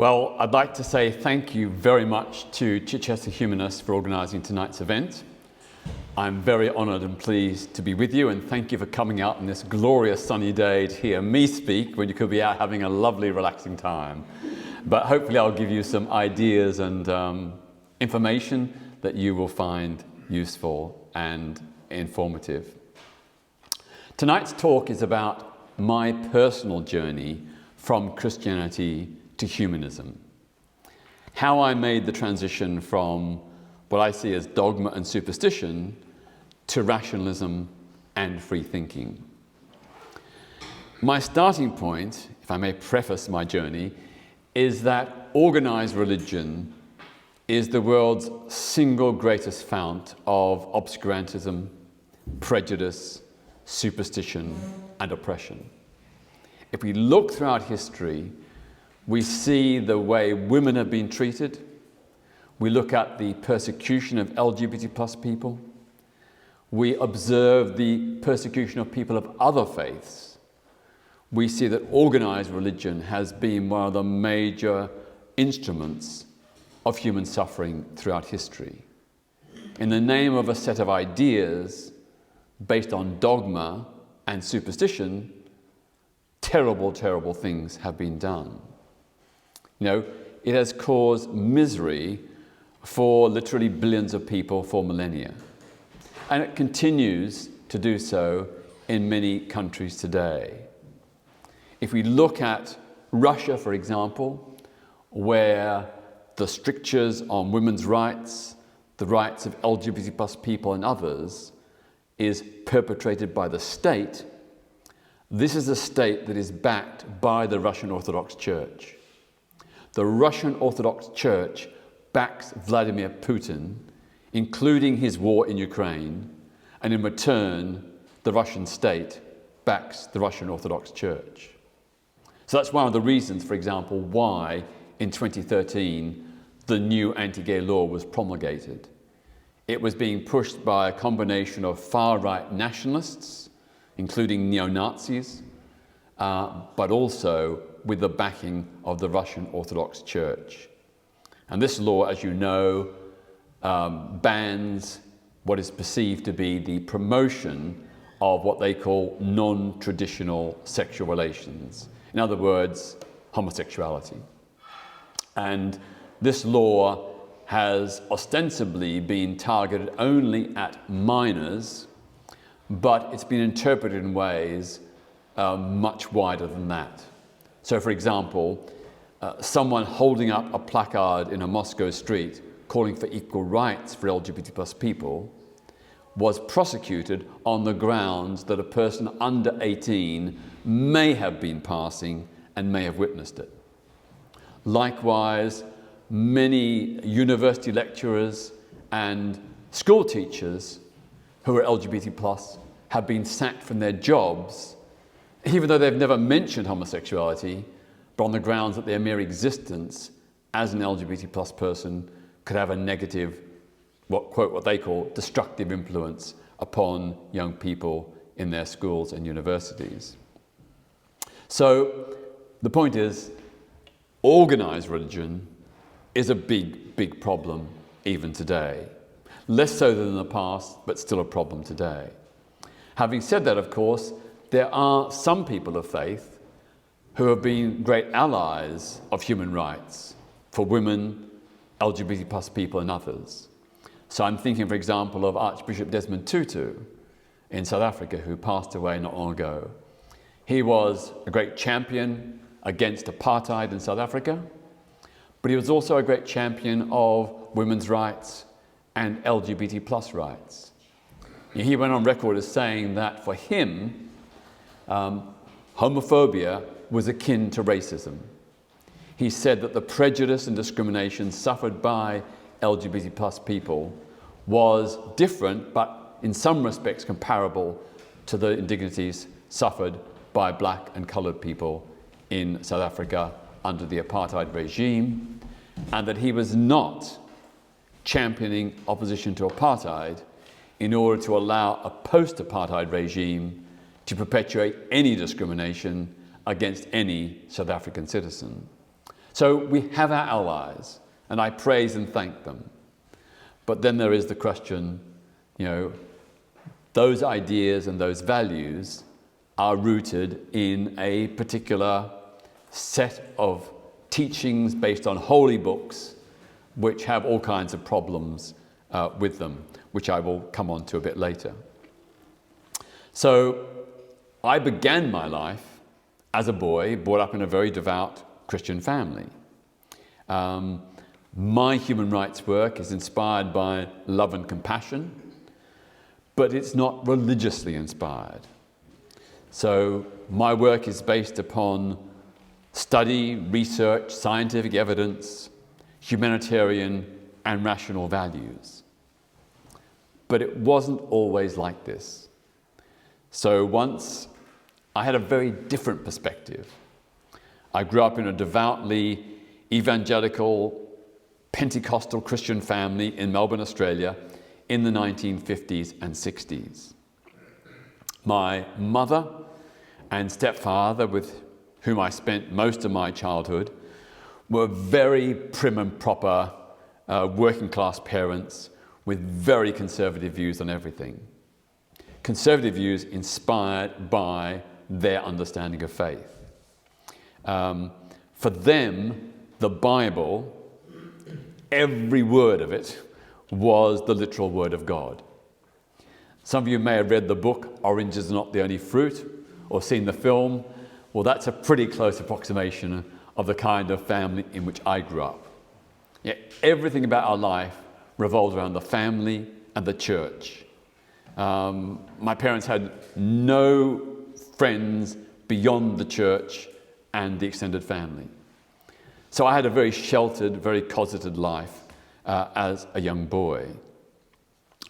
Well, I'd like to say thank you very much to Chichester Humanists for organising tonight's event. I'm very honoured and pleased to be with you, and thank you for coming out on this glorious sunny day to hear me speak when you could be out having a lovely relaxing time. But hopefully I'll give you some ideas and information that you will find useful and informative. Tonight's talk is about my personal journey from Christianity to humanism. How I made the transition from what I see as dogma and superstition to rationalism and free thinking. My starting point, if I may preface my journey, is that organized religion is the world's single greatest fount of obscurantism, prejudice, superstition, and oppression. If we look throughout history, we see the way women have been treated. We look at the persecution of LGBT+ people. We observe the persecution of people of other faiths. We see that organized religion has been one of the major instruments of human suffering throughout history. In the name of a set of ideas based on dogma and superstition, terrible, terrible things have been done. It has caused misery for literally billions of people for millennia. And it continues to do so in many countries today. If we look at Russia, for example, where the strictures on women's rights, the rights of LGBT+ people and others, is perpetrated by the state, this is a state that is backed by the Russian Orthodox Church. The Russian Orthodox Church backs Vladimir Putin, including his war in Ukraine, and in return, the Russian state backs the Russian Orthodox Church. So that's one of the reasons, for example, why in 2013 the new anti-gay law was promulgated. It was being pushed by a combination of far-right nationalists, including neo-Nazis, but also with the backing of the Russian Orthodox Church. And this law, as you know, bans what is perceived to be the promotion of what they call non-traditional sexual relations. In other words, homosexuality. And this law has ostensibly been targeted only at minors, but it's been interpreted in ways much wider than that. So, for example, someone holding up a placard in a Moscow street calling for equal rights for LGBT+ people was prosecuted on the grounds that a person under 18 may have been passing and may have witnessed it. Likewise, many university lecturers and school teachers who are LGBT+ have been sacked from their jobs, even though they've never mentioned homosexuality, but on the grounds that their mere existence as an LGBT+ person could have a negative, what they call destructive influence upon young people in their schools and universities. So the point is, organized religion is a big, big problem even today. Less so than in the past, but still a problem today. Having said that, of course, there are some people of faith who have been great allies of human rights for women, LGBT+ people and others. So I'm thinking, for example, of Archbishop Desmond Tutu in South Africa, who passed away not long ago. He was a great champion against apartheid in South Africa, but he was also a great champion of women's rights and LGBT+ rights. He went on record as saying that for him, homophobia was akin to racism. He said that the prejudice and discrimination suffered by LGBT+ people was different, but in some respects comparable to the indignities suffered by black and coloured people in South Africa under the apartheid regime, and that he was not championing opposition to apartheid in order to allow a post-apartheid regime to perpetuate any discrimination against any South African citizen. So we have our allies, and I praise and thank them. But then there is the question, those ideas and those values are rooted in a particular set of teachings based on holy books, which have all kinds of problems with them, which I will come on to a bit later. So I began my life as a boy, brought up in a very devout Christian family. My human rights work is inspired by love and compassion, but it's not religiously inspired. So my work is based upon study, research, scientific evidence, humanitarian and rational values. But it wasn't always like this. So once I had a very different perspective. I grew up in a devoutly evangelical Pentecostal Christian family in Melbourne, Australia in the 1950s and 60s. My mother and stepfather, with whom I spent most of my childhood, were very prim and proper working class parents with very conservative views on everything. Conservative views inspired by their understanding of faith. For them, the Bible, every word of it was the literal word of God. Some of you may have read the book Orange is Not the Only Fruit or seen the film. Well, that's a pretty close approximation of the kind of family in which I grew up. Yeah, everything about our life revolved around the family and the church. My parents had no friends beyond the church and the extended family. So I had a very sheltered, very closeted life as a young boy.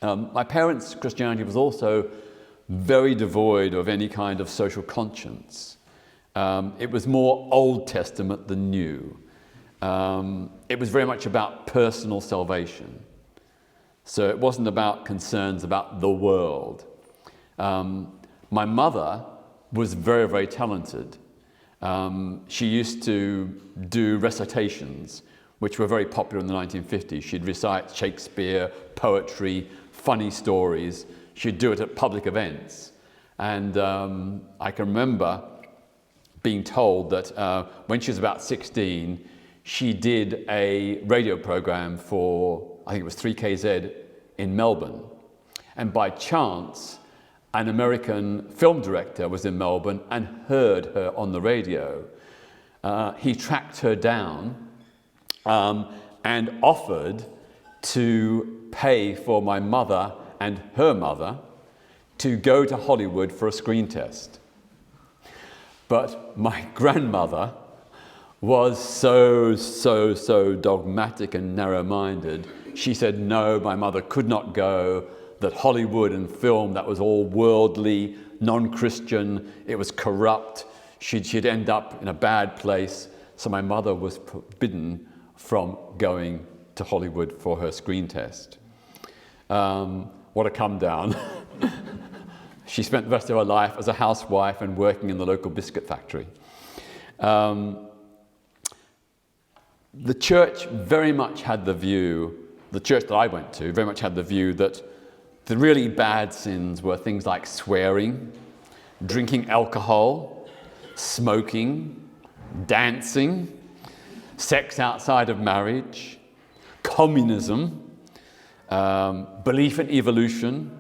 My parents' Christianity was also very devoid of any kind of social conscience. It was more Old Testament than New. It was very much about personal salvation. So it wasn't about concerns about the world. My mother was very, very talented. She used to do recitations, which were very popular in the 1950s. She'd recite Shakespeare, poetry, funny stories. She'd do it at public events. And I can remember being told that when she was about 16, she did a radio program for, I think it was 3KZ in Melbourne. And by chance, an American film director was in Melbourne and heard her on the radio. He tracked her down and offered to pay for my mother and her mother to go to Hollywood for a screen test. But my grandmother was so dogmatic and narrow-minded. She said no, my mother could not go, that Hollywood and film, that was all worldly, non-Christian, it was corrupt, she'd end up in a bad place. So my mother was forbidden from going to Hollywood for her screen test. What a come down. She spent the rest of her life as a housewife and working in the local biscuit factory. The church very much had the view, the church that I went to very much had the view that the really bad sins were things like swearing, drinking alcohol, smoking, dancing, sex outside of marriage, communism, belief in evolution,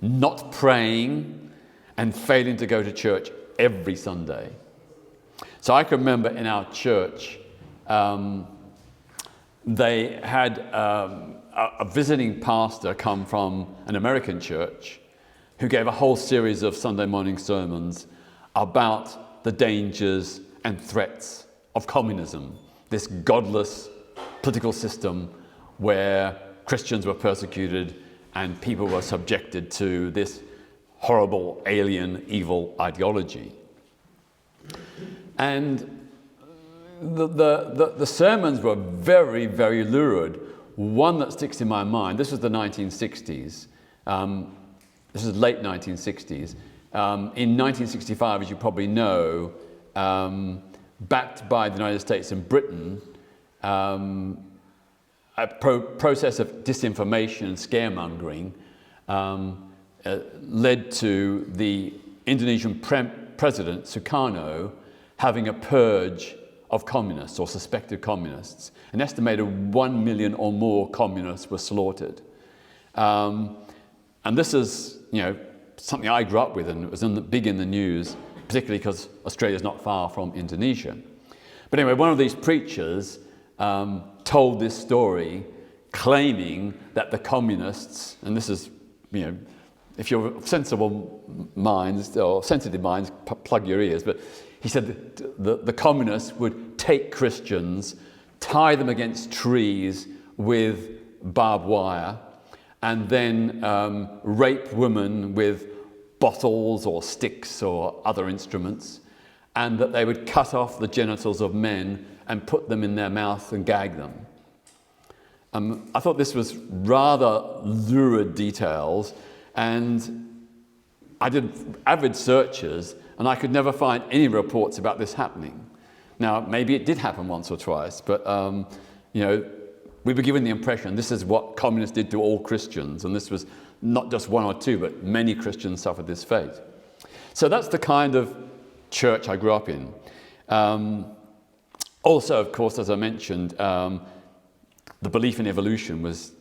not praying, and failing to go to church every Sunday. So I can remember in our church, they had a visiting pastor come from an American church who gave a whole series of Sunday morning sermons about the dangers and threats of communism, this godless political system where Christians were persecuted and people were subjected to this horrible, alien, evil ideology. And the sermons were very, very lurid. One that sticks in my mind, this was the 1960s, this is late 1960s. In 1965, as you probably know, backed by the United States and Britain, a process of disinformation and scaremongering led to the Indonesian president, Sukarno, having a purge of communists or suspected communists. An estimated 1 million or more communists were slaughtered. And this is, something I grew up with, and it was big in the news, particularly because Australia is not far from Indonesia. But anyway, one of these preachers told this story, claiming that the communists, and this is, if you're sensible minds or sensitive minds, plug your ears, but he said that the communists would take Christians, tie them against trees with barbed wire, and then rape women with bottles or sticks or other instruments, and that they would cut off the genitals of men and put them in their mouth and gag them. I thought this was rather lurid details, and I did avid searches, and I could never find any reports about this happening. Now, maybe it did happen once or twice, but we were given the impression this is what communists did to all Christians, and this was not just one or two, but many Christians suffered this fate. So that's the kind of church I grew up in. Also, of course, as I mentioned, the belief in evolution was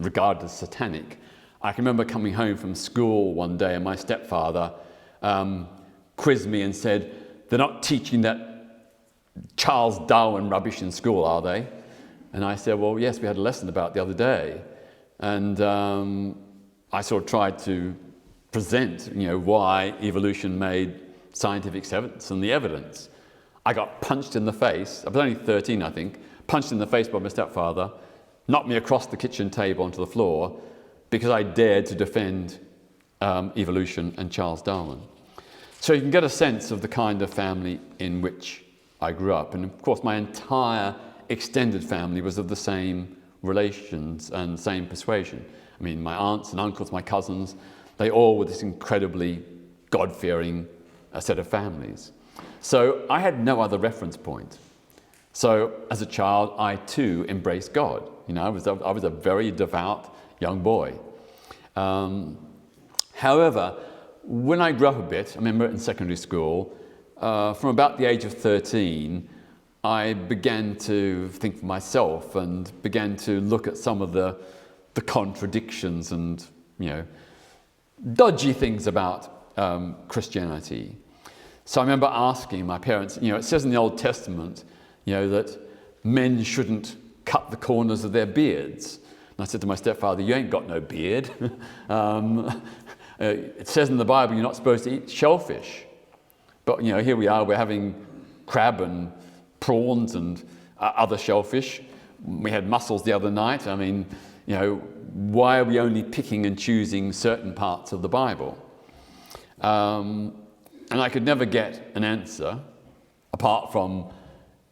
regarded as satanic. I can remember coming home from school one day and my stepfather quizzed me and said, "They're not teaching that Charles Darwin rubbish in school, are they?" And I said, "Well, yes, we had a lesson about it the other day." And I sort of tried to present, why evolution made scientific sense and the evidence. I got punched in the face. I was only 13, I think. Punched in the face by my stepfather, knocked me across the kitchen table onto the floor because I dared to defend evolution and Charles Darwin. So you can get a sense of the kind of family in which I grew up. And of course, my entire extended family was of the same relations and same persuasion. I mean, my aunts and uncles, my cousins, they all were this incredibly God-fearing set of families. So I had no other reference point. So as a child, I too embraced God. I was a very devout young boy. However, when I grew up a bit, I remember in secondary school, from about the age of 13, I began to think for myself and began to look at some of the contradictions and, dodgy things about Christianity. So I remember asking my parents, it says in the Old Testament, that men shouldn't cut the corners of their beards. And I said to my stepfather, "You ain't got no beard." It says in the Bible you're not supposed to eat shellfish. But, here we are, we're having crab and prawns and other shellfish. We had mussels the other night. I mean, why are we only picking and choosing certain parts of the Bible? And I could never get an answer apart from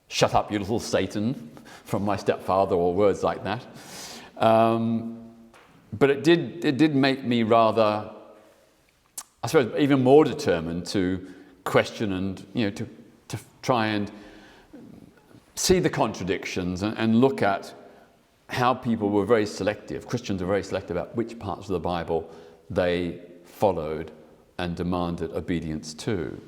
"shut up, you little Satan," from my stepfather or words like that. But it did make me rather, I suppose, even more determined to question and, to try and see the contradictions and look at how people were very selective. Christians were very selective about which parts of the Bible they followed and demanded obedience to.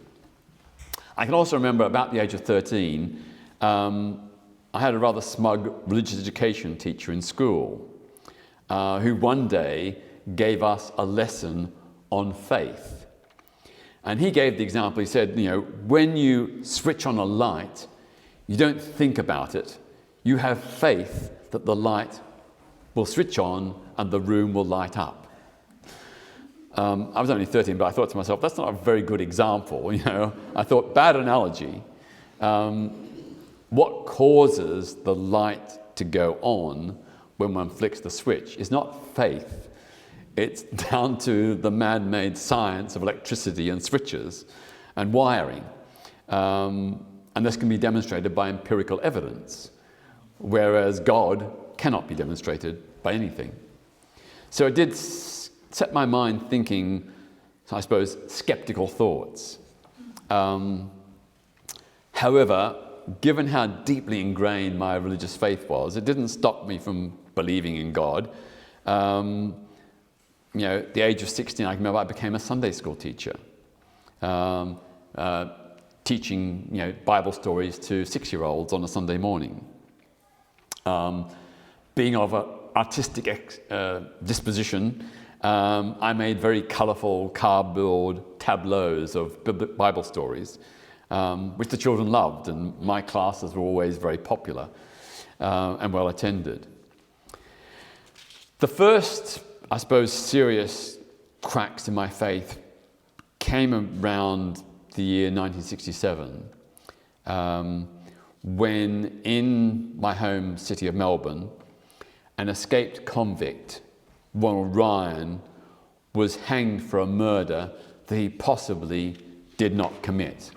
I can also remember about the age of 13, I had a rather smug religious education teacher in school who one day gave us a lesson on faith. And he gave the example, he said, when you switch on a light, you don't think about it. You have faith that the light will switch on and the room will light up. I was only 13, but I thought to myself, that's not a very good example. I thought, bad analogy. What causes the light to go on when one flicks the switch is not faith. It's down to the man-made science of electricity and switches and wiring. And this can be demonstrated by empirical evidence, whereas God cannot be demonstrated by anything. So it did set my mind thinking, I suppose, skeptical thoughts. However, given how deeply ingrained my religious faith was, it didn't stop me from believing in God. At the age of 16, I remember I became a Sunday school teacher, teaching Bible stories to 6-year-olds on a Sunday morning. Being of an artistic disposition, I made very colourful cardboard tableaus of Bible stories, which the children loved, and my classes were always very popular and well attended. The first, I suppose, serious cracks in my faith came around the year 1967, when in my home city of Melbourne, an escaped convict, Ronald Ryan, was hanged for a murder that he possibly did not commit.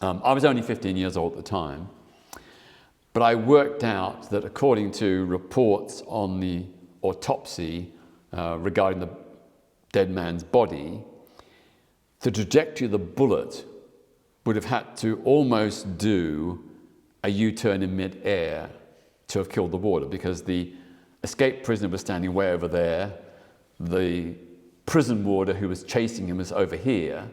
I was only 15 years old at the time, but I worked out that according to reports on the autopsy regarding the dead man's body, the trajectory of the bullet would have had to almost do a U-turn in mid-air to have killed the warder, because the escaped prisoner was standing way over there, the prison warder who was chasing him was over here,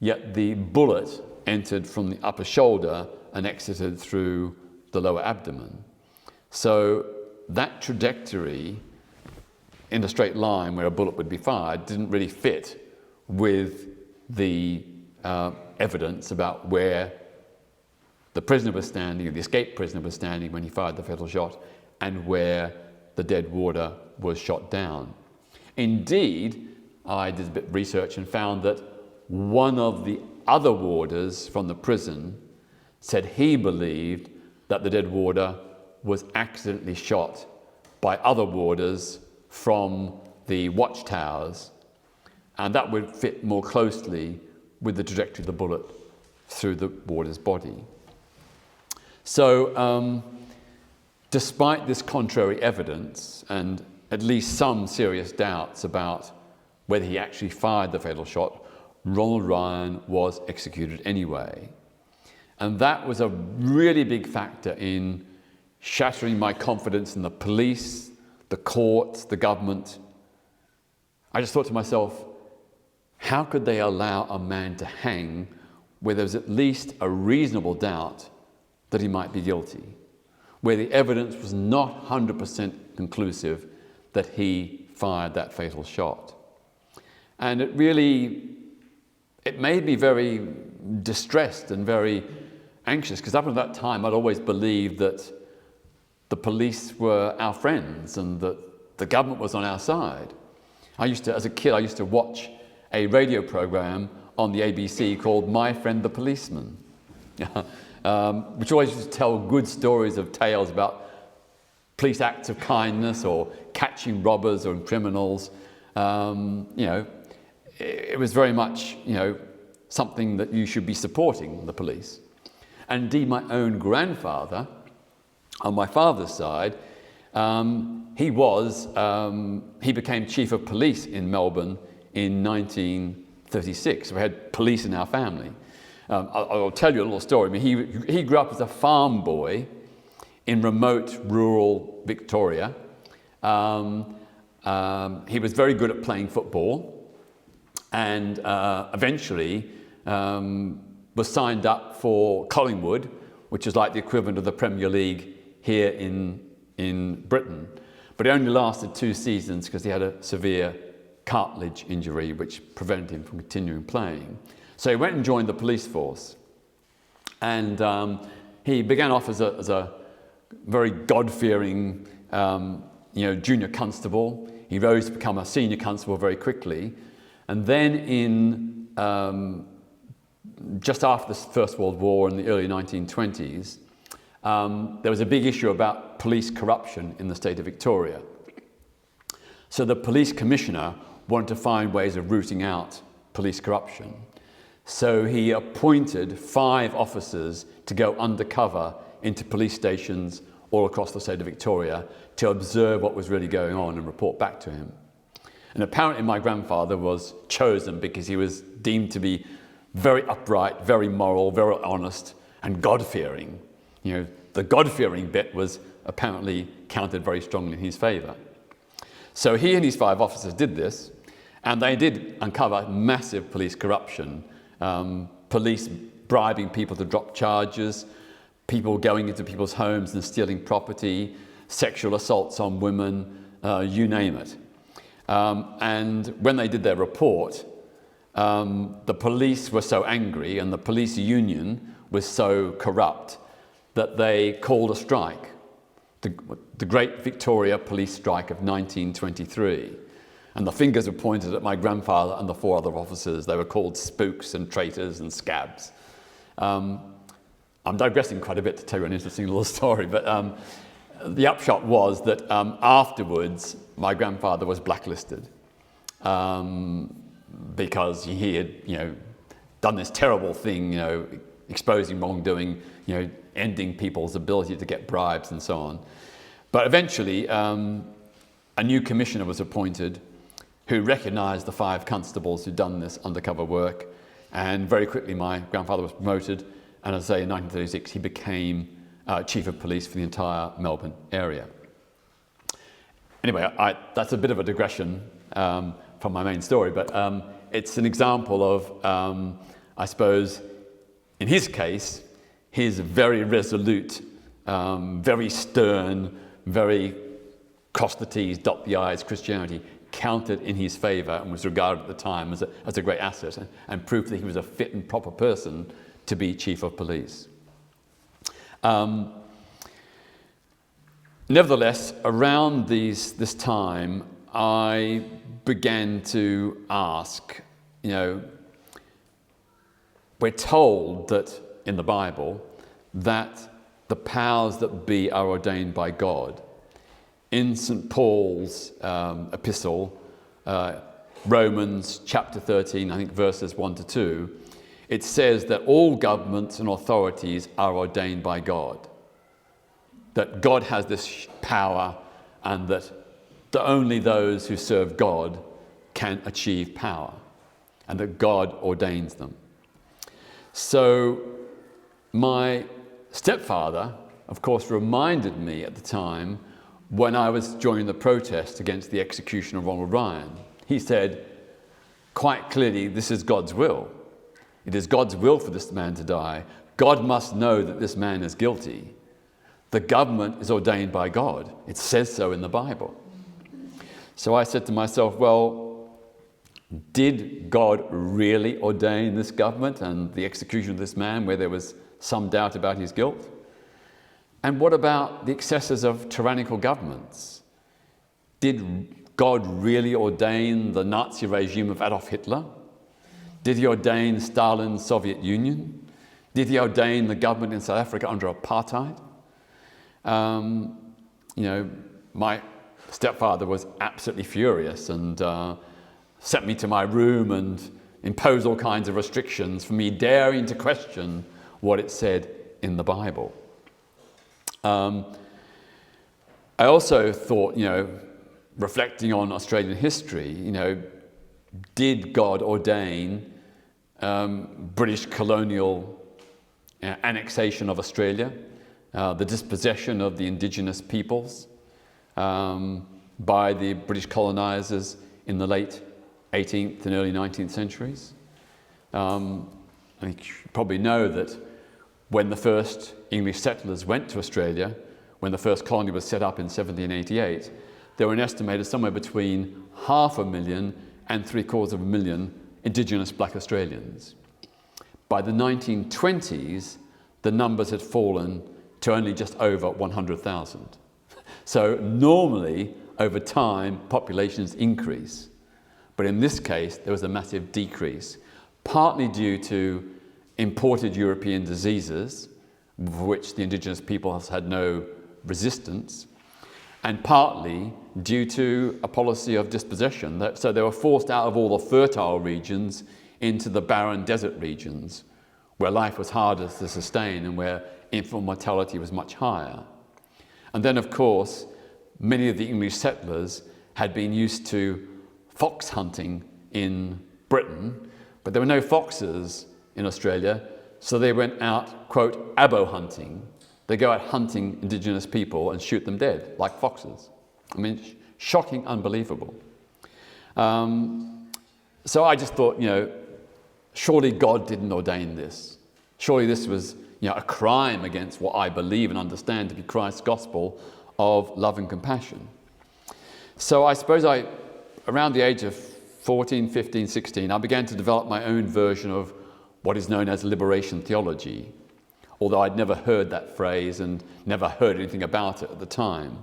yet the bullet entered from the upper shoulder and exited through the lower abdomen. So that trajectory in a straight line where a bullet would be fired didn't really fit with the evidence about where the prisoner was standing, or the escaped prisoner was standing when he fired the fatal shot, and where the dead warder was shot down. Indeed, I did a bit of research and found that one of the other warders from the prison said he believed that the dead warder was accidentally shot by other warders from the watchtowers, and that would fit more closely with the trajectory of the bullet through the warder's body. So, despite this contrary evidence and at least some serious doubts about whether he actually fired the fatal shot, Ronald Ryan was executed anyway. And that was a really big factor in shattering my confidence in the police, the courts, the government. I just thought to myself, how could they allow a man to hang where there was at least a reasonable doubt that he might be guilty, where the evidence was not 100% conclusive that he fired that fatal shot? And it made me very distressed and very anxious, because up until that time I'd always believed that the police were our friends and that the government was on our side. As a kid, I used to watch a radio program on the ABC called My Friend the Policeman, which always used to tell good stories of tales about police acts of kindness or catching robbers or criminals. It was very much, something that you should be supporting, the police. And indeed, my own grandfather, on my father's side, he became chief of police in Melbourne in 1936. We had police in our family. I'll tell you a little story. I mean, he grew up as a farm boy in remote rural Victoria. He was very good at playing football, and eventually was signed up for Collingwood, which is like the equivalent of the Premier League here in Britain. But it only lasted 2 seasons because he had a severe cartilage injury which prevented him from continuing playing. So he went and joined the police force, and he began off as a very God-fearing junior constable. He rose to become a senior constable very quickly, and then just after the First World War in the early 1920s, there was a big issue about police corruption in the state of Victoria. So the police commissioner wanted to find ways of rooting out police corruption. So he appointed 5 officers to go undercover into police stations all across the state of Victoria to observe what was really going on and report back to him. And apparently my grandfather was chosen because he was deemed to be very upright, very moral, very honest, and God-fearing. The God-fearing bit was apparently counted very strongly in his favour. So he and his 5 officers did this, and they did uncover massive police corruption, police bribing people to drop charges, people going into people's homes and stealing property, sexual assaults on women, you name it. And when they did their report, the police were so angry and the police union was so corrupt that they called a strike, the Great Victoria Police Strike of 1923. And the fingers were pointed at my grandfather and the 4 other officers. They were called spooks and traitors and scabs. I'm digressing quite a bit to tell you an interesting little story, but the upshot was that afterwards, my grandfather was blacklisted because he had, done this terrible thing, exposing wrongdoing, ending people's ability to get bribes and so on. But eventually, a new commissioner was appointed who recognised the 5 constables who'd done this undercover work, and very quickly my grandfather was promoted, and as I say, in 1936 he became Chief of Police for the entire Melbourne area. Anyway, that's a bit of a digression from my main story, but it's an example of, I suppose, in his case, his very resolute, very stern, very cross the T's, dot the I's Christianity counted in his favour and was regarded at the time as a great asset and proof that he was a fit and proper person to be Chief of Police. Nevertheless, around this time, I began to ask, we're told that in the Bible that the powers that be are ordained by God. In St. Paul's epistle, Romans chapter 13, I think verses 1 to 2, it says that all governments and authorities are ordained by God. That God has this power and that only those who serve God can achieve power and that God ordains them. So my stepfather, of course, reminded me at the time when I was joining the protest against the execution of Ronald Ryan. He said, quite clearly, this is God's will. It is God's will for this man to die. God must know that this man is guilty. The government is ordained by God. It says so in the Bible. So I said to myself, well, did God really ordain this government and the execution of this man where there was some doubt about his guilt? And what about the excesses of tyrannical governments? Did God really ordain the Nazi regime of Adolf Hitler? Did he ordain Stalin's Soviet Union? Did he ordain the government in South Africa under apartheid? My stepfather was absolutely furious and sent me to my room and imposed all kinds of restrictions for me daring to question what it said in the Bible. I also thought, reflecting on Australian history, did God ordain British colonial annexation of Australia, the dispossession of the indigenous peoples by the British colonisers in the late 18th and early 19th centuries? I think you probably know that when the first English settlers went to Australia, when the first colony was set up in 1788, there were an estimated somewhere between 500,000 and 750,000 Indigenous black Australians. By the 1920s, the numbers had fallen to only just over 100,000. So normally, over time, populations increase. But in this case, there was a massive decrease, partly due to imported European diseases, for which the indigenous peoples had no resistance, and partly due to a policy of dispossession. So they were forced out of all the fertile regions into the barren desert regions, where life was harder to sustain and where infant mortality was much higher. And then, of course, many of the English settlers had been used to fox hunting in Britain, but there were no foxes in Australia, so they went out, quote, abo hunting. They go out hunting indigenous people and shoot them dead, like foxes. I mean, shocking, unbelievable. So I just thought, surely God didn't ordain this. Surely this was, a crime against what I believe and understand to be Christ's gospel of love and compassion. So I suppose around the age of 14, 15, 16, I began to develop my own version of what is known as liberation theology, although I'd never heard that phrase and never heard anything about it at the time.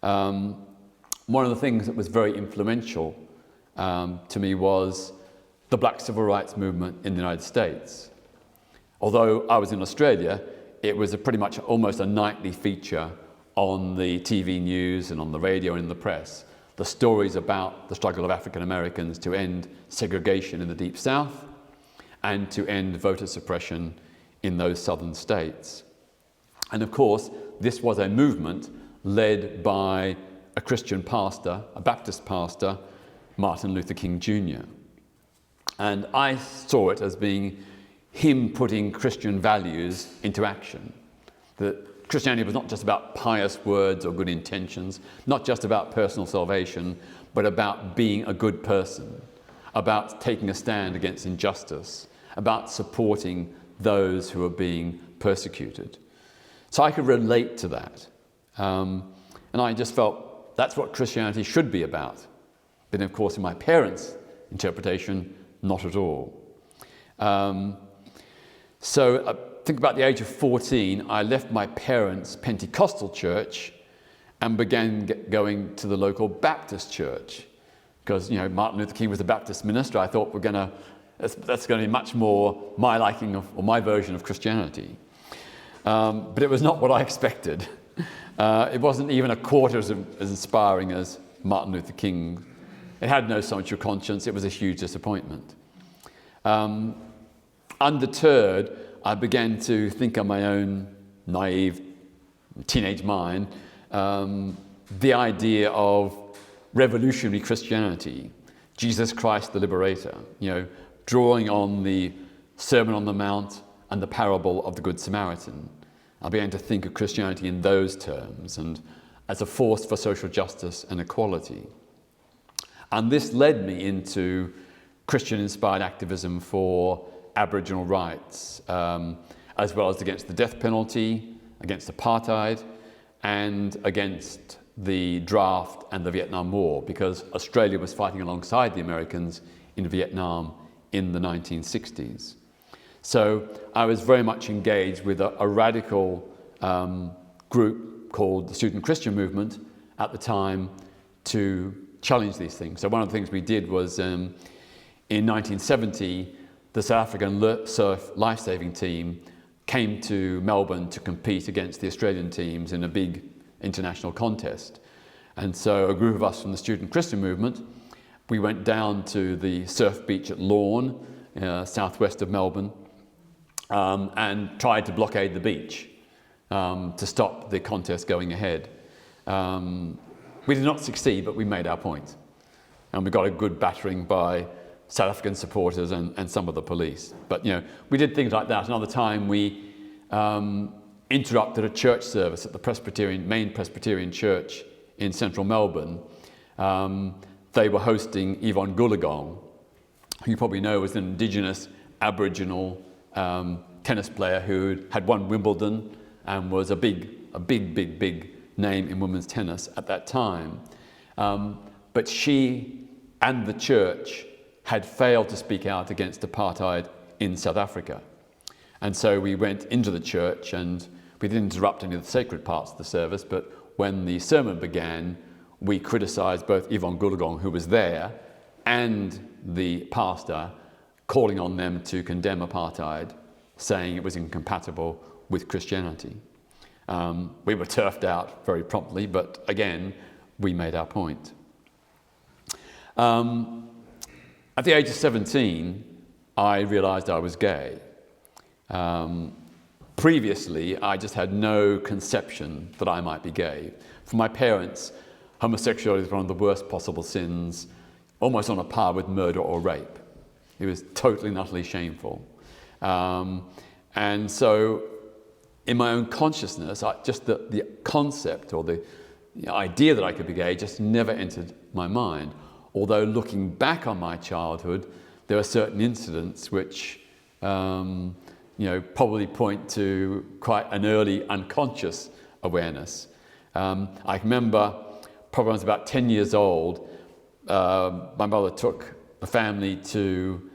One of the things that was very influential to me was the Black Civil Rights Movement in the United States. Although I was in Australia, it was pretty much almost a nightly feature on the TV news and on the radio and in the press, the stories about the struggle of African Americans to end segregation in the Deep South and to end voter suppression in those southern states. And of course, this was a movement led by a Christian pastor, a Baptist pastor, Martin Luther King Jr. And I saw it as being him putting Christian values into action. That Christianity was not just about pious words or good intentions, not just about personal salvation, but about being a good person, about taking a stand against injustice, about supporting those who are being persecuted. So I could relate to that. And I just felt that's what Christianity should be about. But of course, in my parents' interpretation, not at all. So I think about the age of 14, I left my parents' Pentecostal church and began going to the local Baptist church. Because, Martin Luther King was a Baptist minister, I thought that's going to be much more my liking or my version of Christianity. But it was not what I expected. It wasn't even a quarter as inspiring as Martin Luther King. It had no social conscience. It was a huge disappointment. Undeterred, I began to think on my own naive teenage mind the idea of revolutionary Christianity, Jesus Christ the Liberator, drawing on the Sermon on the Mount and the parable of the Good Samaritan. I began to think of Christianity in those terms and as a force for social justice and equality. And this led me into Christian-inspired activism for Aboriginal rights, as well as against the death penalty, against apartheid, and against the draft and the Vietnam War, because Australia was fighting alongside the Americans in Vietnam in the 1960s. So I was very much engaged with a radical group called the Student Christian Movement at the time to challenge these things. So one of the things we did was in 1970, the South African surf lifesaving team came to Melbourne to compete against the Australian teams in a big international contest. And so a group of us from the Student Christian Movement, we went down to the surf beach at Lorne, southwest of Melbourne, and tried to blockade the beach to stop the contest going ahead. We did not succeed, but we made our point. And we got a good battering by South African supporters and some of the police. But, we did things like that. Another time we interrupted a church service at the main Presbyterian church in central Melbourne. They were hosting Yvonne Goolagong, who you probably know was an Indigenous Aboriginal tennis player who had won Wimbledon and was a big name in women's tennis at that time. But she and the church had failed to speak out against apartheid in South Africa. And so we went into the church and we didn't interrupt any of the sacred parts of the service, but when the sermon began, we criticised both Yvonne Goolagong, who was there, and the pastor, calling on them to condemn apartheid, saying it was incompatible with Christianity. We were turfed out very promptly, but again, we made our point. At the age of 17, I realised I was gay. Previously, I just had no conception that I might be gay. For my parents, homosexuality was one of the worst possible sins, almost on a par with murder or rape. It was totally and utterly shameful. And so in my own consciousness, just the concept or the idea that I could be gay just never entered my mind. Although looking back on my childhood, there are certain incidents which probably point to quite an early unconscious awareness. I remember probably when I was about 10 years old, my mother took the family to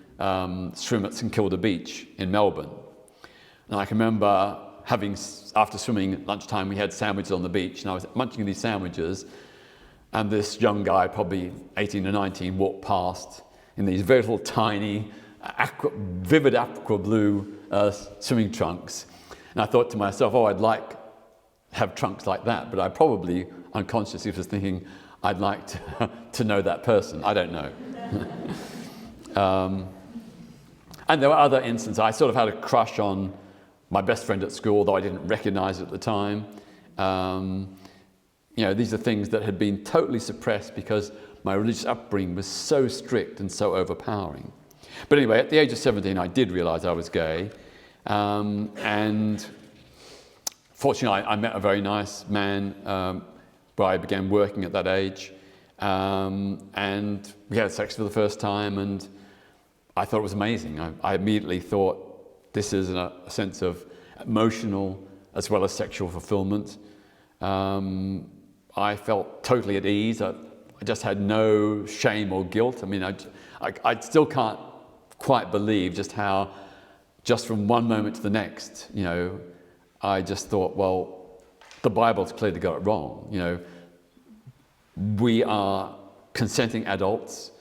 swim at St Kilda Beach in Melbourne. And I can remember after swimming at lunchtime, we had sandwiches on the beach, and I was munching these sandwiches, and this young guy, probably 18 or 19, walked past in these very little tiny, vivid aqua blue swimming trunks. And I thought to myself, I'd like to have trunks like that, but I probably unconsciously was thinking, I'd like to know that person. I don't know. And there were other instances. I sort of had a crush on my best friend at school, though I didn't recognize it at the time. These are things that had been totally suppressed because my religious upbringing was so strict and so overpowering. But anyway, at the age of 17, I did realize I was gay. And fortunately, I met a very nice man where I began working at that age. And we had sex for the first time, and I thought it was amazing. I immediately thought, this is a sense of emotional as well as sexual fulfillment. I felt totally at ease. I just had no shame or guilt. I mean, I still can't quite believe just how, just from one moment to the next, I just thought, well, the Bible's clearly got it wrong. We are consenting adults.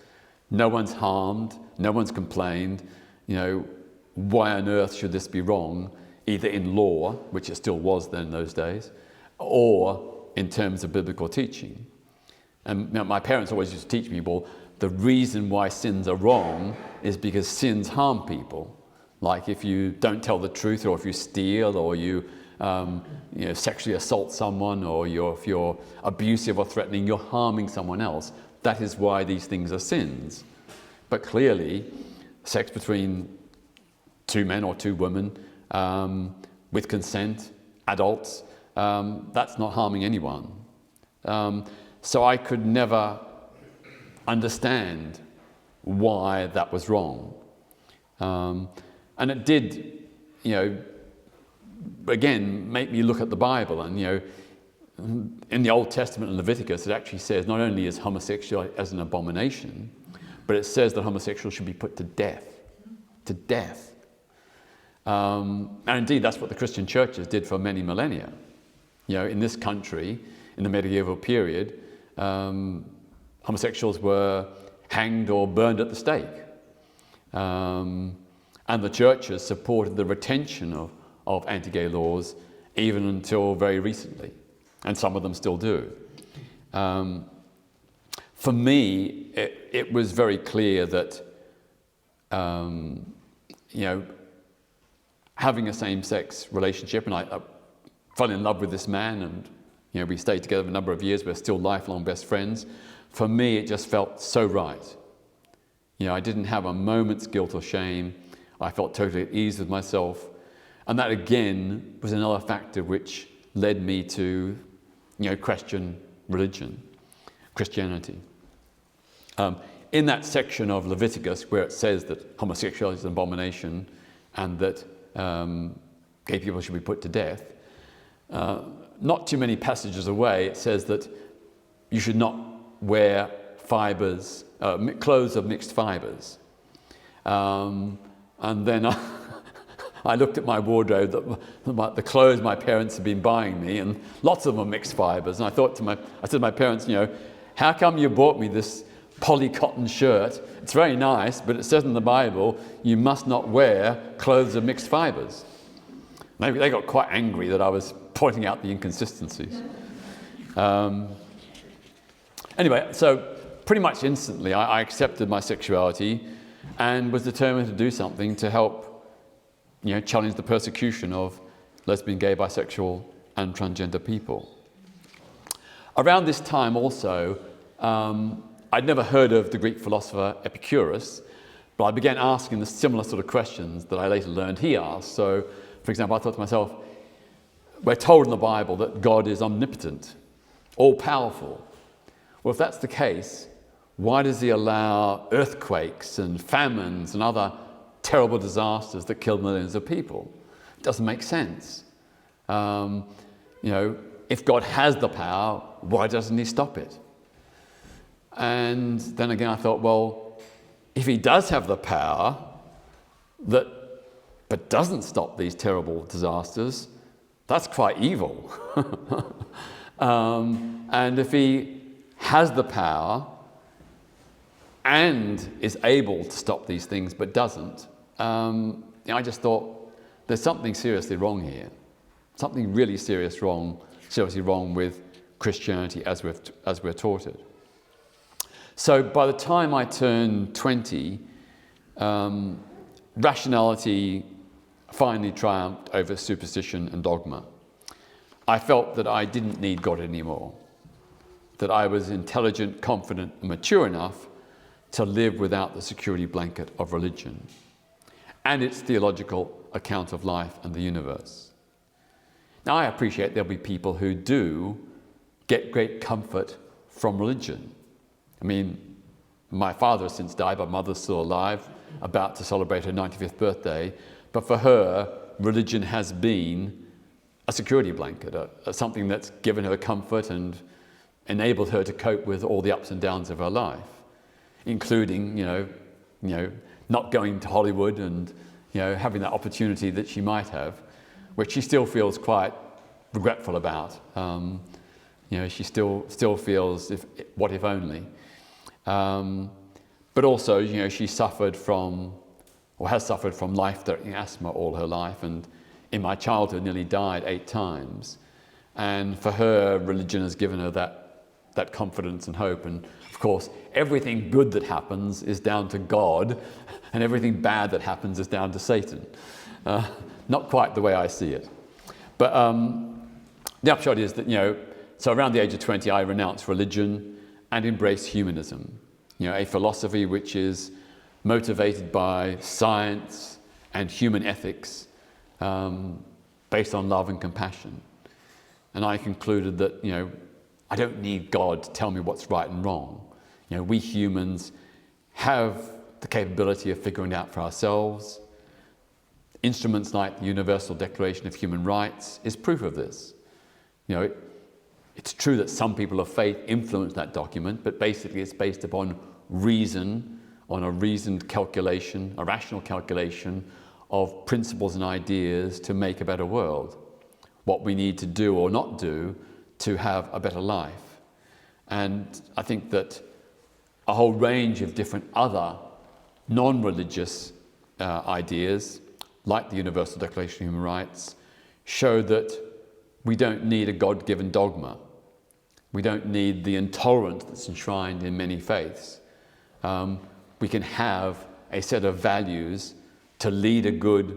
No one's harmed. No one's complained. Why on earth should this be wrong, either in law, which it still was then in those days, or in terms of biblical teaching? And my parents always used to teach me, well, the reason why sins are wrong is because sins harm people. Like if you don't tell the truth, or if you steal, or you sexually assault someone, or if you're abusive or threatening, you're harming someone else. That is why these things are sins. But clearly, sex between two men or two women with consent, adults, that's not harming anyone. So I could never understand why that was wrong. And it did, again, make me look at the Bible. And, in the Old Testament in Leviticus, it actually says not only is homosexuality as an abomination, but it says that homosexuals should be put to death. To death. And indeed, that's what the Christian churches did for many millennia. In this country, in the medieval period, homosexuals were hanged or burned at the stake. And the churches supported the retention of anti-gay laws even until very recently. And some of them still do. For me, it was very clear that, having a same-sex relationship, and I fell in love with this man, and we stayed together for a number of years. We're still lifelong best friends. For me, it just felt so right. I didn't have a moment's guilt or shame. I felt totally at ease with myself. And that, again, was another factor which led me to, question religion, Christianity. In that section of Leviticus where it says that homosexuality is an abomination and that gay people should be put to death, not too many passages away, it says that you should not wear clothes of mixed fibers. And then I looked at my wardrobe, the clothes my parents had been buying me, and lots of them were mixed fibers. And I said to my parents, how come you bought me this poly cotton shirt? It's very nice, but it says in the Bible, you must not wear clothes of mixed fibers. They got quite angry that I was pointing out the inconsistencies. Anyway, so pretty much instantly I accepted my sexuality and was determined to do something to help challenge the persecution of lesbian, gay, bisexual and transgender people. Around this time also, I'd never heard of the Greek philosopher Epicurus, But I began asking the similar sort of questions that I later learned he asked. So, for example, I thought to myself, we're told in the Bible that God is omnipotent, all-powerful. Well, if that's the case, why does he allow earthquakes and famines and other terrible disasters that kill millions of people? It doesn't make sense. If God has the power, why doesn't he stop it? And then again I thought, well, if he does have the power but doesn't stop these terrible disasters, that's quite evil. And if he has the power and is able to stop these things but doesn't, I just thought there's something seriously wrong here. Something really seriously wrong with Christianity as we're taught it. So by the time I turned 20, rationality finally triumphed over superstition and dogma. I felt that I didn't need God anymore, that I was intelligent, confident, and mature enough to live without the security blanket of religion and its theological account of life and the universe. Now, I appreciate there'll be people who do get great comfort from religion. I mean, my father has since died, my mother's still alive, about to celebrate her 95th birthday. But for her, religion has been a security blanket, something that's given her comfort and enabled her to cope with all the ups and downs of her life, including, not going to Hollywood and, having that opportunity that she might have, which she still feels quite regretful about. She still feels, what if only. But also, she suffered from, or has suffered from life-threatening asthma all her life, and in my childhood nearly died 8 times. And for her, religion has given her that confidence and hope. And of course, everything good that happens is down to God, and everything bad that happens is down to Satan. Not quite the way I see it. But the upshot is that, so around the age of 20, I renounced religion and embraced humanism, a philosophy which is motivated by science and human ethics, based on love and compassion. And I concluded that, I don't need God to tell me what's right and wrong. We humans have the capability of figuring it out for ourselves. Instruments like the Universal Declaration of Human Rights is proof of this. It's true that some people of faith influence that document, but basically it's based upon reason, on a reasoned calculation, a rational calculation of principles and ideas to make a better world, what we need to do or not do to have a better life. And I think that a whole range of different other non-religious ideas, like the Universal Declaration of Human Rights, show that we don't need a God-given dogma. We don't need the intolerance that's enshrined in many faiths. We can have a set of values to lead a good,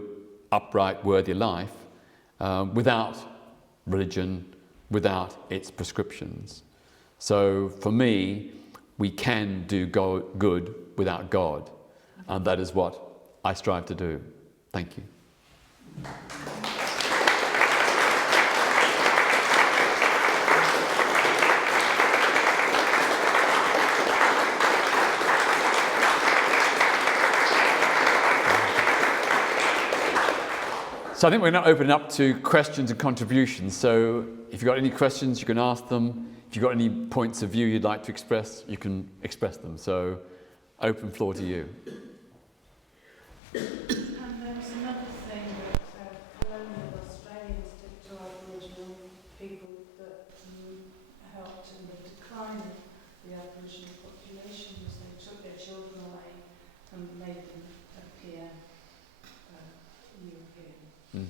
upright, worthy life without religion, without its prescriptions. So for me, we can do good without God, and that is what I strive to do. Thank you. So I think we're now opening up to questions and contributions. So if you've got any questions, you can ask them. If you've got any points of view you'd like to express, you can express them. So open floor to you. And there was another thing that colonial Australians did to Aboriginal people that helped in the decline of the Aboriginal population, was they took their children away and made them appear European.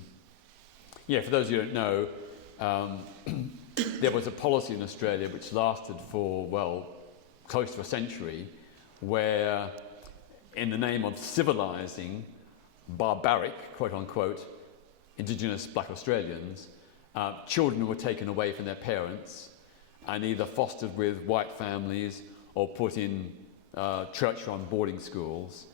Yeah, for those who don't know, there was a policy in Australia which lasted for, close to a century, where in the name of civilising barbaric, quote unquote, Indigenous black Australians, children were taken away from their parents and either fostered with white families or put in church-run boarding schools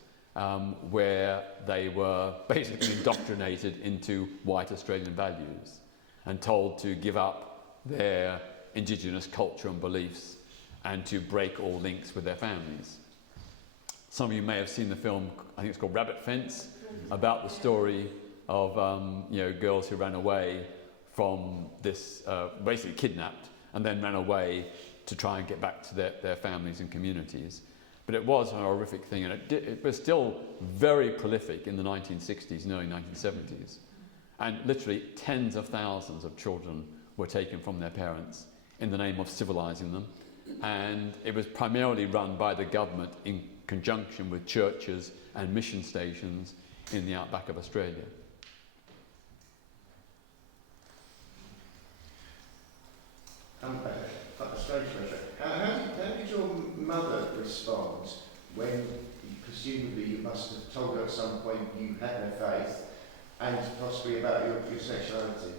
where they were basically indoctrinated into white Australian values and told to give up their indigenous culture and beliefs and to break all links with their families. Some of you may have seen the film, I think it's called Rabbit Fence, about the story of girls who ran away from this, basically kidnapped, and then ran away to try and get back to their families and communities. But it was a horrific thing, and it was still very prolific in the 1960s and early 1970s. And literally tens of thousands of children were taken from their parents in the name of civilising them. And it was primarily run by the government in conjunction with churches and mission stations in the outback of Australia. A strange question. How did your mother respond when, presumably, you must have told her at some point you had no faith and possibly about your sexuality?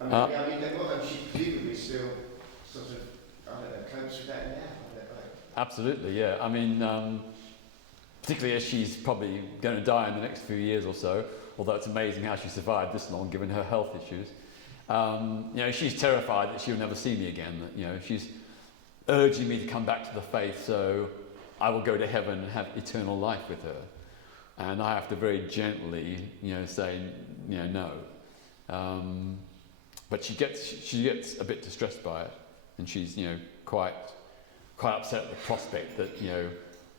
She presumably still sort of, copes with that now. Absolutely, yeah. I mean, particularly as she's probably going to die in the next few years or so, although it's amazing how she survived this long given her health issues. She's terrified that she'll never see me again. She's urging me to come back to the faith so I will go to heaven and have eternal life with her. And I have to very gently, say, no. But she gets a bit distressed by it, and she's, quite upset at the prospect that,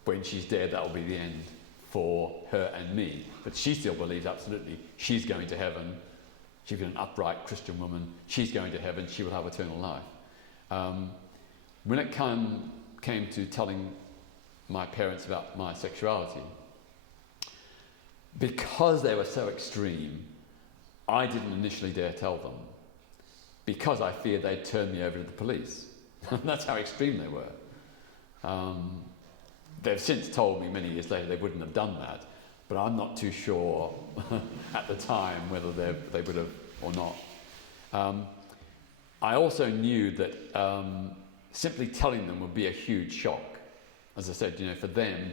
when she's dead, that will be the end for her and me. But she still believes absolutely she's going to heaven. She's an upright Christian woman. She's going to heaven. She will have eternal life. When it came to telling my parents about my sexuality, because they were so extreme, I didn't initially dare tell them, because I feared they'd turn me over to the police. That's how extreme they were. They've since told me many years later they wouldn't have done that, but I'm not too sure at the time whether they would have or not. I also knew that simply telling them would be a huge shock. As I said, for them,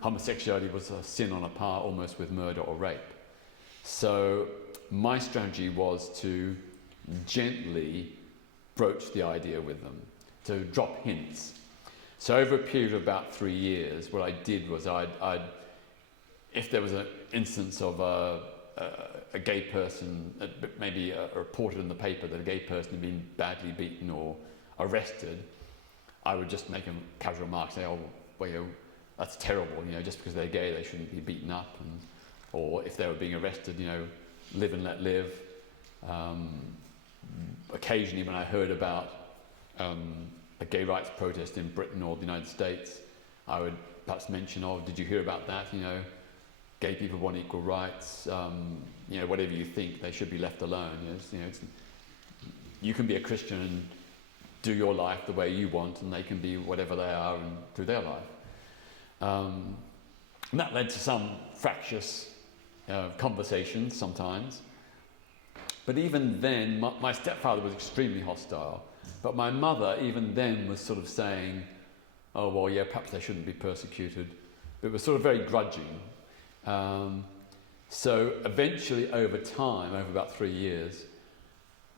homosexuality was a sin on a par almost with murder or rape. So my strategy was to gently broach the idea with them, to drop hints. So over a period of about 3 years, what I did was if there was an instance of a gay person, maybe reported in the paper that a gay person had been badly beaten or arrested, I would just make a casual remark, say, that's terrible, just because they're gay they shouldn't be beaten up, or if they were being arrested, live and let live. Occasionally when I heard about a gay rights protest in Britain or the United States, I would perhaps mention, did you hear about that? Gay people want equal rights. Whatever you think, they should be left alone. You can be a Christian and do your life the way you want, and they can be whatever they are and through their life. And that led to some fractious conversations sometimes. But even then, my stepfather was extremely hostile. But my mother, even then, was sort of saying, perhaps they shouldn't be persecuted. It was sort of very grudging. So eventually, over time, over about 3 years,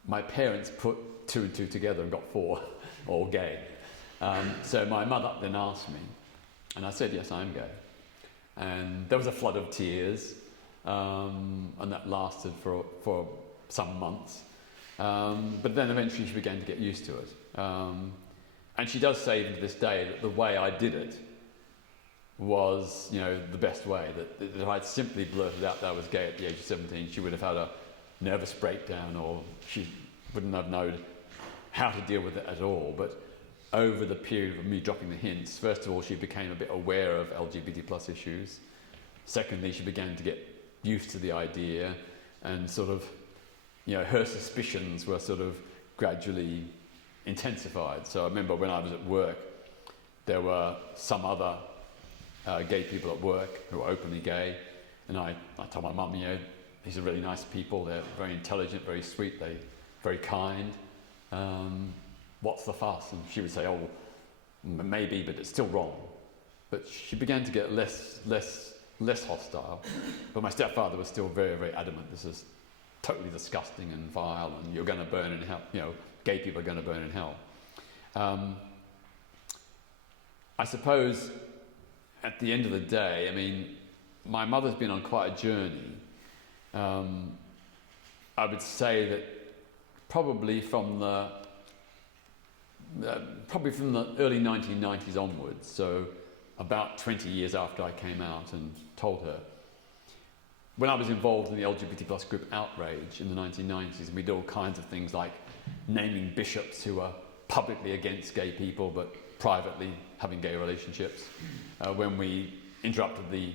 my parents put 2 and 2 together and got 4, all gay. So my mother then asked me, and I said, yes, I'm gay. And there was a flood of tears, and that lasted for some months. But then eventually she began to get used to it. And she does say to this day that the way I did it was, the best way. That if I'd simply blurted out that I was gay at the age of 17, she would have had a nervous breakdown, or she wouldn't have known how to deal with it at all. But over the period of me dropping the hints, first of all, she became a bit aware of LGBT plus issues. Secondly, she began to get used to the idea, and sort of, her suspicions were sort of gradually intensified. So I remember when I was at work, there were some other gay people at work who were openly gay, and I told my mum, these are really nice people, they're very intelligent, very sweet, they're very kind. What's the fuss? And she would say, maybe, but it's still wrong. but she began to get less hostile. But my stepfather was still very, very adamant. This is totally disgusting and vile, and you're going to burn in hell. You know, gay people are going to burn in hell. I suppose at the end of the day, I mean, my mother's been on quite a journey. I would say that probably from the early 1990s onwards, so about 20 years after I came out and told her, when I was involved in the LGBT plus group outrage in the 1990s, and we did all kinds of things like naming bishops who were publicly against gay people but privately having gay relationships. When we interrupted the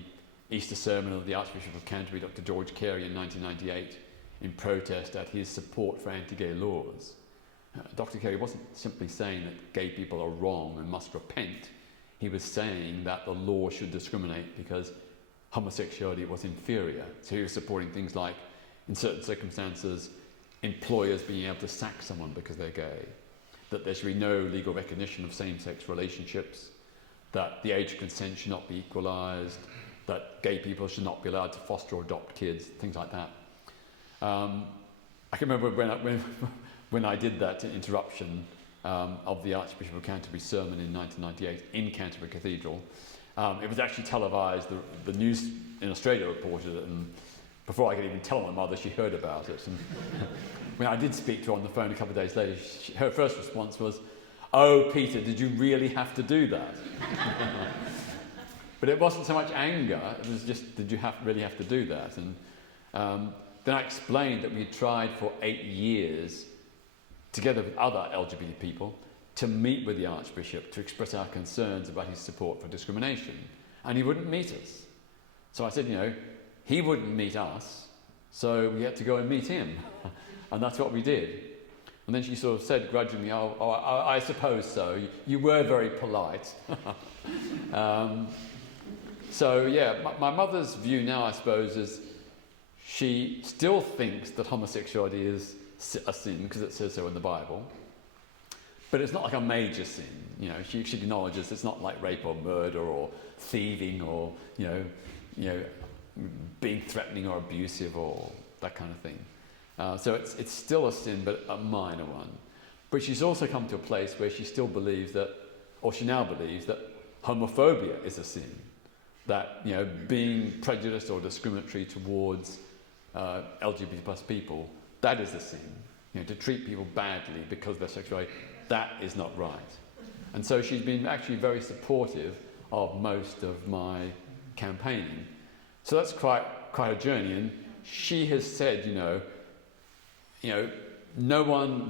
Easter sermon of the Archbishop of Canterbury, Dr. George Carey, in 1998, in protest at his support for anti-gay laws. Dr. Carey wasn't simply saying that gay people are wrong and must repent. He was saying that the law should discriminate because homosexuality was inferior. So he was supporting things like, in certain circumstances, employers being able to sack someone because they're gay, that there should be no legal recognition of same-sex relationships, that the age of consent should not be equalised, that gay people should not be allowed to foster or adopt kids, things like that. I can remember when I did that interruption of the Archbishop of Canterbury sermon in 1998 in Canterbury Cathedral. It was actually televised. The news in Australia reported it, and before I could even tell my mother, she heard about it. And when I did speak to her on the phone a couple of days later, her first response was, "Oh, Peter, did you really have to do that?" But it wasn't so much anger, it was just, did you really have to do that? And then I explained that we tried for 8 years, together with other LGBT people, to meet with the Archbishop to express our concerns about his support for discrimination. And he wouldn't meet us. So I said, you know, he wouldn't meet us, so we had to go and meet him. And that's what we did. And then she sort of said grudgingly, I suppose so. You were very polite. So yeah, my mother's view now, I suppose, is she still thinks that homosexuality is a sin because it says so in the Bible, but it's not like a major sin. You know, she acknowledges it's not like rape or murder or thieving or you know being threatening or abusive or that kind of thing. So it's still a sin, but a minor one. But she's also come to a place where she still believes that, or she now believes that homophobia is a sin. That, you know, being prejudiced or discriminatory towards LGBT plus people, that is a sin. You know, to treat people badly because of their sexuality, that is not right. And so she's been actually very supportive of most of my campaigning. So that's quite a journey. And she has said, you know,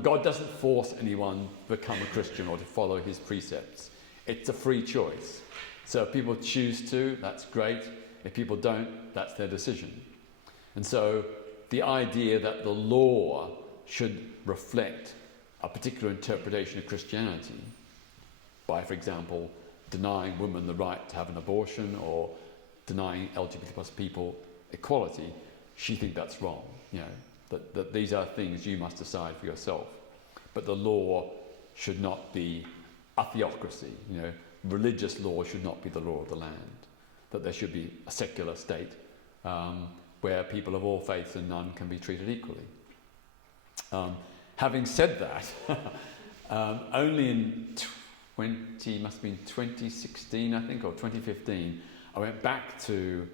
God doesn't force anyone to become a Christian or to follow his precepts. It's a free choice. So if people choose to, that's great. If people don't, that's their decision. And so the idea that the law should reflect a particular interpretation of Christianity by, for example, denying women the right to have an abortion or denying LGBT plus people equality, she thinks that's wrong. You know, that these are things you must decide for yourself. But the law should not be a theocracy. You know, religious law should not be the law of the land. That there should be a secular state where people of all faiths and none can be treated equally. Having said that, only in 2016, I think, or 2015, I went back to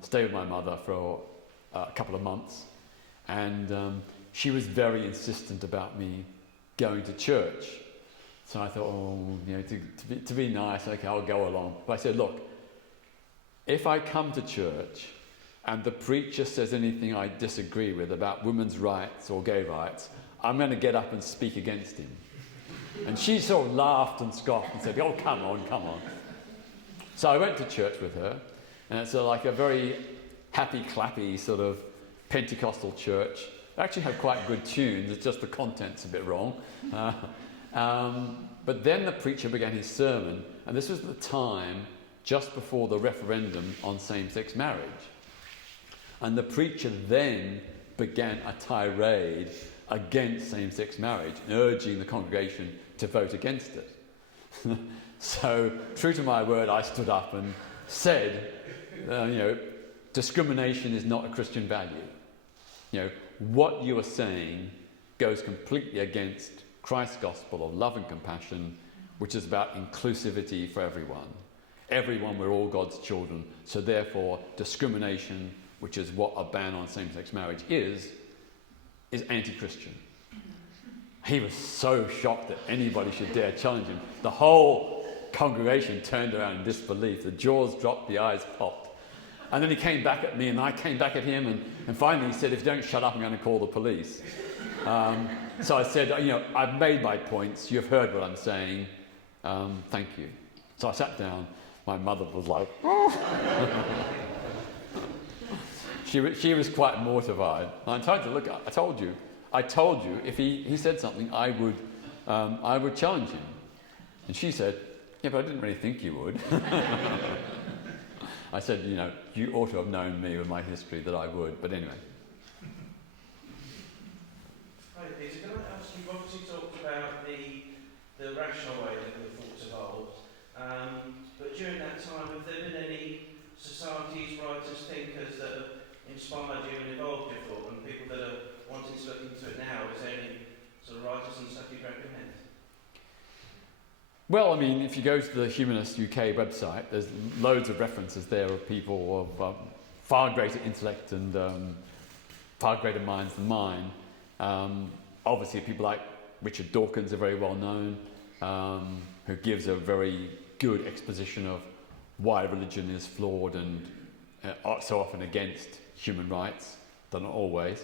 stay with my mother for a couple of months, and she was very insistent about me going to church. So I thought, to be nice, okay, I'll go along. But I said, look, if I come to church and the preacher says anything I disagree with about women's rights or gay rights, I'm going to get up and speak against him. And she sort of laughed and scoffed and said, oh, come on. So I went to church with her, and it's like a very happy, clappy sort of Pentecostal church. They actually have quite good tunes, it's just the content's a bit wrong. But then the preacher began his sermon, and this was the time just before the referendum on same-sex marriage. And the preacher then began a tirade against same-sex marriage, urging the congregation to vote against it. So, true to my word, I stood up and said, discrimination is not a Christian value. What you are saying goes completely against Christ's gospel of love and compassion, which is about inclusivity for everyone. Everyone, we're all God's children. So therefore, discrimination, which is what a ban on same-sex marriage is anti-Christian. He was so shocked that anybody should dare challenge him. The whole congregation turned around in disbelief. The jaws dropped, the eyes popped. And then he came back at me, and I came back at him, and finally he said, if you don't shut up, I'm going to call the police. So I said, I've made my points. You've heard what I'm saying. Thank you. So I sat down. My mother was like, oh. She was quite mortified. And I told her, look, I told you, if he said something, I would challenge him. And she said, yeah, but I didn't really think you would. I said, you ought to have known me with my history that I would. But anyway. Hi, Peter. Can I ask, you've obviously talked about the rational way that the thoughts evolved. But during that time, have there been any societies, writers, thinkers that have inspired you and evolved your thought, and people that are wanting to look into it now? Is there any sort of writers and stuff you'd recommend? Well, if you go to the Humanists UK website, there's loads of references there of people of far greater intellect and far greater minds than mine. Obviously, people like Richard Dawkins are very well known, who gives a very good exposition of why religion is flawed and so often against human rights, though not always.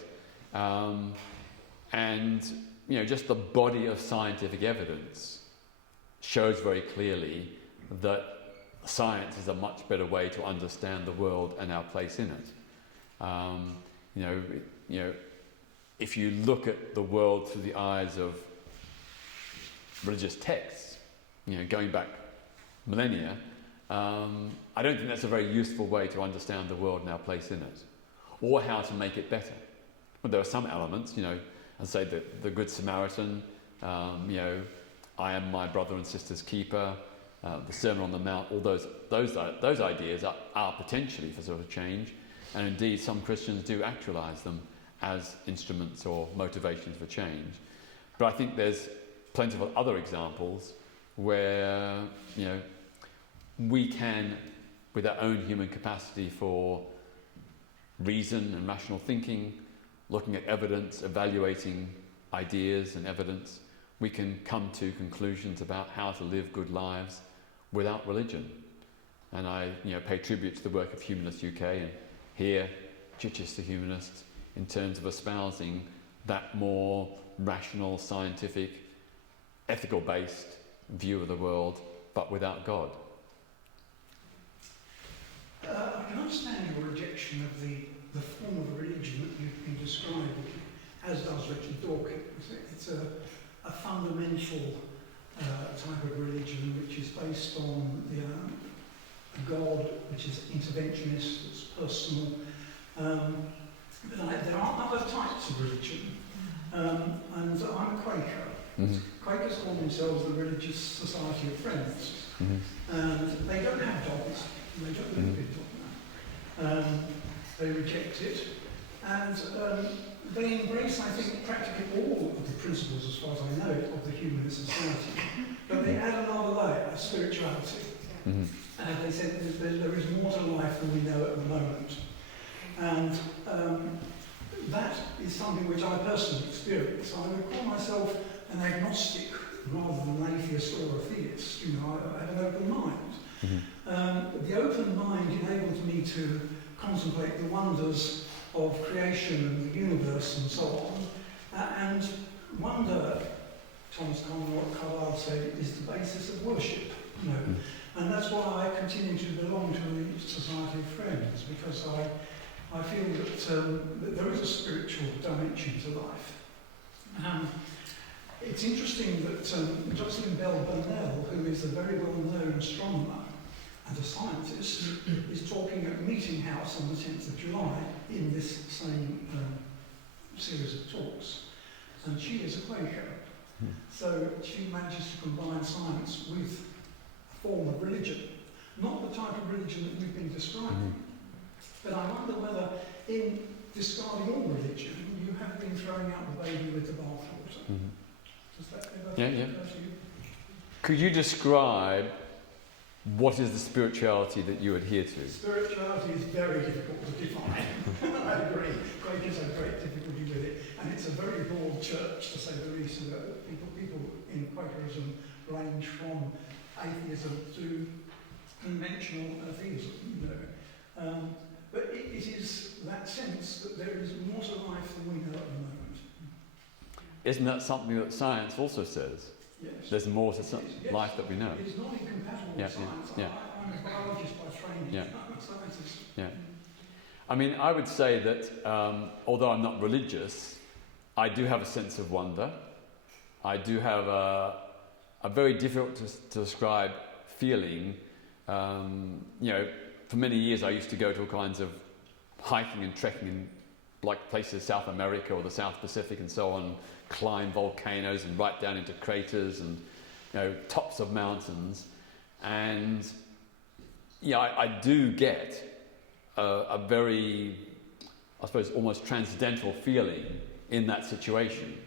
And just the body of scientific evidence shows very clearly that science is a much better way to understand the world and our place in it. If you look at the world through the eyes of religious texts, going back millennia, I don't think that's a very useful way to understand the world and our place in it, or how to make it better. But there are some elements, as I say, the Good Samaritan, I am my brother and sister's keeper, the Sermon on the Mount, all those ideas are potentially for sort of change, and indeed some Christians do actualise them as instruments or motivations for change. But I think there's plenty of other examples where we can, with our own human capacity for reason and rational thinking, looking at evidence, evaluating ideas and evidence, we can come to conclusions about how to live good lives without religion. And I pay tribute to the work of Humanists UK and here, Chichester Humanists, in terms of espousing that more rational, scientific, ethical-based view of the world, but without God. I can understand your rejection of the form of religion that you've been describing, as does Richard Dawkins. It's a fundamental type of religion which is based on a God which is interventionist, it's personal. But there are other types of religion, and I'm a Quaker. Mm-hmm. Quakers call themselves the Religious Society of Friends, Mm-hmm. and they don't have dogmas, they don't live with dogma. They reject it, and they embrace, I think, practically all of the principles, as far as I know, of the humanist society, but they add another layer, spirituality. Mm-hmm. And they said there is more to life than we know at the moment. And that is something which I personally experience. I would call myself an agnostic rather than an atheist or a theist. I have an open mind. Mm-hmm. The open mind enables me to contemplate the wonders of creation and the universe and so on. And wonder, Thomas Carlyle said, is the basis of worship. Mm-hmm. And that's why I continue to belong to the Society of Friends, because I feel that there is a spiritual dimension to life. It's interesting that Jocelyn Bell Burnell, who is a very well-known astronomer and a scientist, is talking at Meeting House on the 10th of July in this same series of talks. And she is a Quaker. So she manages to combine science with a form of religion, not the type of religion that we've been describing. But I wonder whether in discarding all religion, you have been throwing out the baby with the bathwater. Does that ever occur to you? Could you describe what is the spirituality that you adhere to? Spirituality is very difficult to define. I agree. Quakers have great difficulty with it, and it's a very broad church, to say the least. People in Quakerism range from atheism to conventional theism, you know. But it is that sense that there is more to life than we know at the moment. Isn't that something that science also says? Yes. There's more to life that we know. It is not incompatible with science. I'm a biologist by training. I'm a scientist. Yeah. I mean, I would say that although I'm not religious, I do have a sense of wonder. I do have a very difficult to describe feeling. You know, for many years I used to go to all kinds of hiking and trekking in like places South America or the South Pacific and so on, climb volcanoes and right down into craters and, you know, tops of mountains. And yeah, I do get a very, I suppose, almost transcendental feeling in that situation.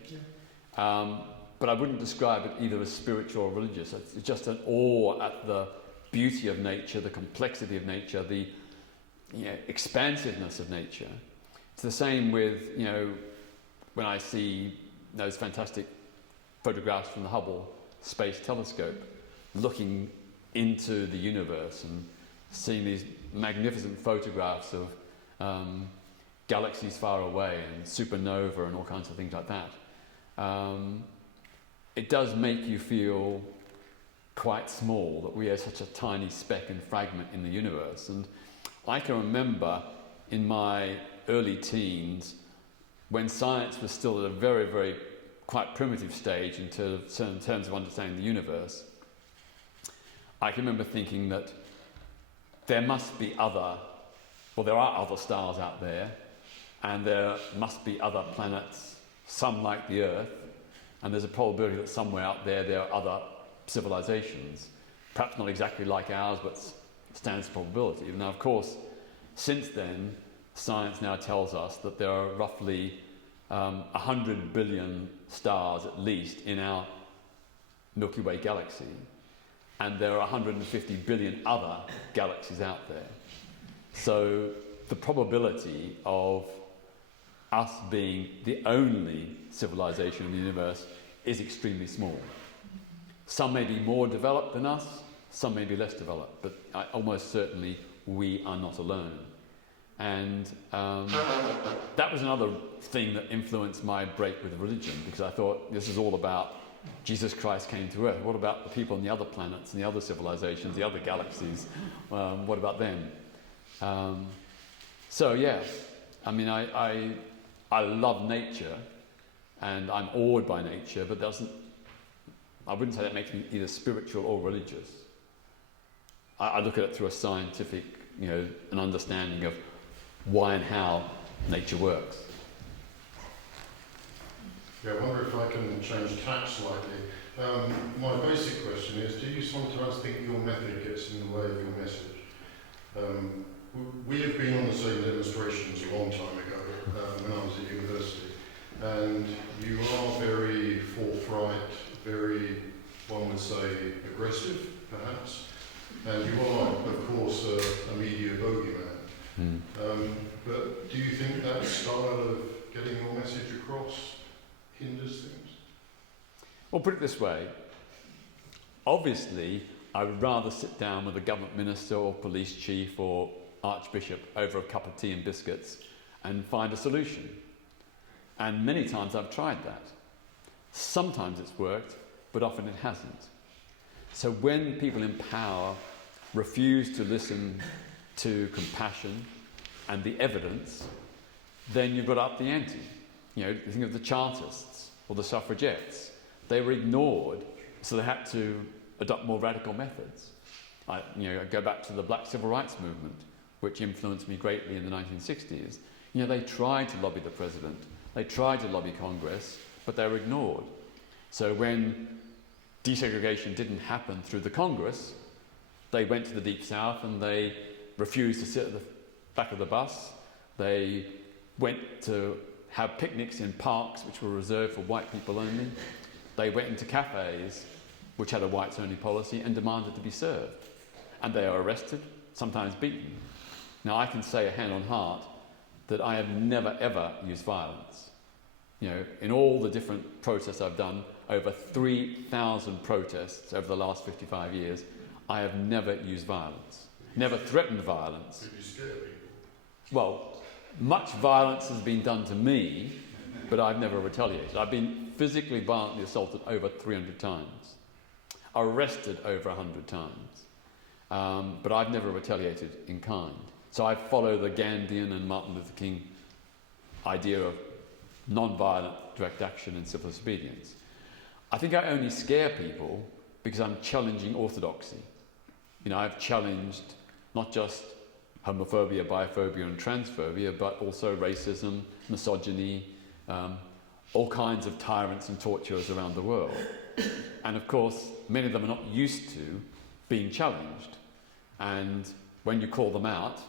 But I wouldn't describe it either as spiritual or religious. It's just an awe at the beauty of nature, the complexity of nature, the expansiveness of nature. It's the same with, you know, when I see those fantastic photographs from the Hubble Space Telescope, looking into the universe and seeing these magnificent photographs of galaxies far away and supernova and all kinds of things like that. It does make you feel quite small, that we are such a tiny speck and fragment in the universe. And I can remember in my early teens, when science was still at a very, very quite primitive stage in terms of understanding the universe, I can remember thinking that there must be there are other stars out there, and there must be other planets, some like the Earth, and there's a probability that somewhere out there are other civilizations, perhaps not exactly like ours, but stands probability. Now, of course, since then, science now tells us that there are roughly 100 billion stars at least in our Milky Way galaxy, and there are 150 billion other galaxies out there. So the probability of us being the only civilization in the universe is extremely small. Some may be more developed than us, some may be less developed, but almost certainly we are not alone. And that was another thing that influenced my break with religion, because I thought this is all about Jesus Christ came to Earth. What about the people on the other planets and the other civilizations, the other galaxies? What about them? So yes, I mean, I love nature, and I'm awed by nature, but I wouldn't say that makes me either spiritual or religious. I look at it through a scientific, an understanding of why and how nature works. Yeah, I wonder if I can change tack slightly. My basic question is, do you sometimes think your method gets in the way of your message? We have been on the same demonstrations a long time ago when I was at university, and you are very forthright, very, one would say, aggressive, perhaps, and you are, of course, a media bogeyman. But do you think that style of getting your message across hinders things? Well, put it this way. Obviously, I would rather sit down with a government minister or police chief or archbishop over a cup of tea and biscuits and find a solution. And many times I've tried that. Sometimes it's worked, but often it hasn't. So when people in power refuse to listen to compassion and the evidence, then you've got to up the ante. Think of the Chartists or the suffragettes. They were ignored, so they had to adopt more radical methods. I go back to the Black Civil Rights Movement, which influenced me greatly in the 1960s. They tried to lobby the president, they tried to lobby Congress, but they were ignored. So when desegregation didn't happen through the Congress, they went to the Deep South and they refused to sit at the back of the bus. They went to have picnics in parks which were reserved for white people only. They went into cafes which had a whites-only policy and demanded to be served. And they are arrested, sometimes beaten. Now, I can say, hand on heart, that I have never, ever used violence. In all the different protests I've done, over 3,000 protests over the last 55 years, I have never used violence, never threatened violence. Did you scare people? Well, much violence has been done to me, but I've never retaliated. I've been physically violently assaulted over 300 times, arrested over 100 times, but I've never retaliated in kind. So I follow the Gandhian and Martin Luther King idea of non-violent direct action and civil disobedience. I think I only scare people because I'm challenging orthodoxy. I've challenged not just homophobia, biphobia and transphobia, but also racism, misogyny, all kinds of tyrants and torturers around the world. And of course, many of them are not used to being challenged. And when you call them out,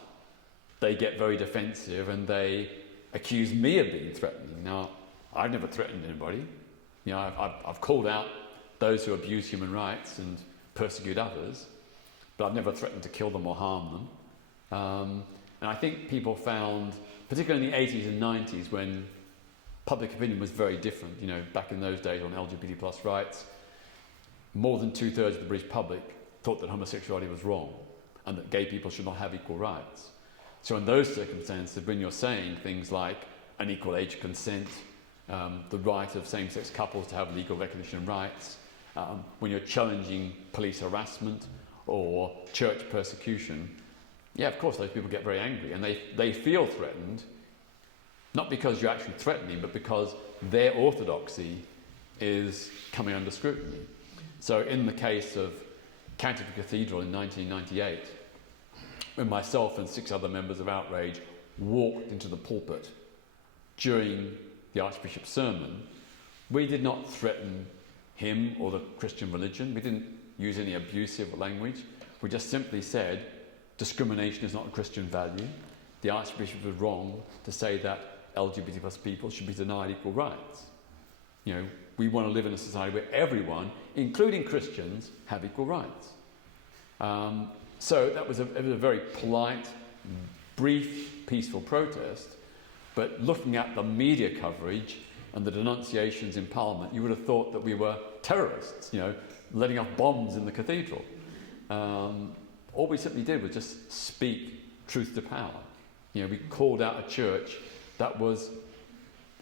they get very defensive and they accuse me of being threatening. Now, I've never threatened anybody. I've called out those who abuse human rights and persecute others, but I've never threatened to kill them or harm them. And I think people found, particularly in the 80s and 90s, when public opinion was very different, back in those days on LGBT plus rights, more than 2/3 of the British public thought that homosexuality was wrong and that gay people should not have equal rights. So in those circumstances, when you're saying things like an equal age consent, the right of same-sex couples to have legal recognition of rights, when you're challenging police harassment or church persecution, yeah, of course those people get very angry and they feel threatened, not because you're actually threatening, but because their orthodoxy is coming under scrutiny. So in the case of Canterbury Cathedral in 1998, when myself and 6 other members of Outrage walked into the pulpit during the Archbishop's sermon, we did not threaten him or the Christian religion. We didn't use any abusive language. We just simply said, discrimination is not a Christian value. The Archbishop was wrong to say that LGBT plus people should be denied equal rights. We want to live in a society where everyone, including Christians, have equal rights. So that was a very polite, brief, peaceful protest. But looking at the media coverage and the denunciations in Parliament, you would have thought that we were terrorists, letting off bombs in the cathedral. All we simply did was just speak truth to power. We called out a church that was,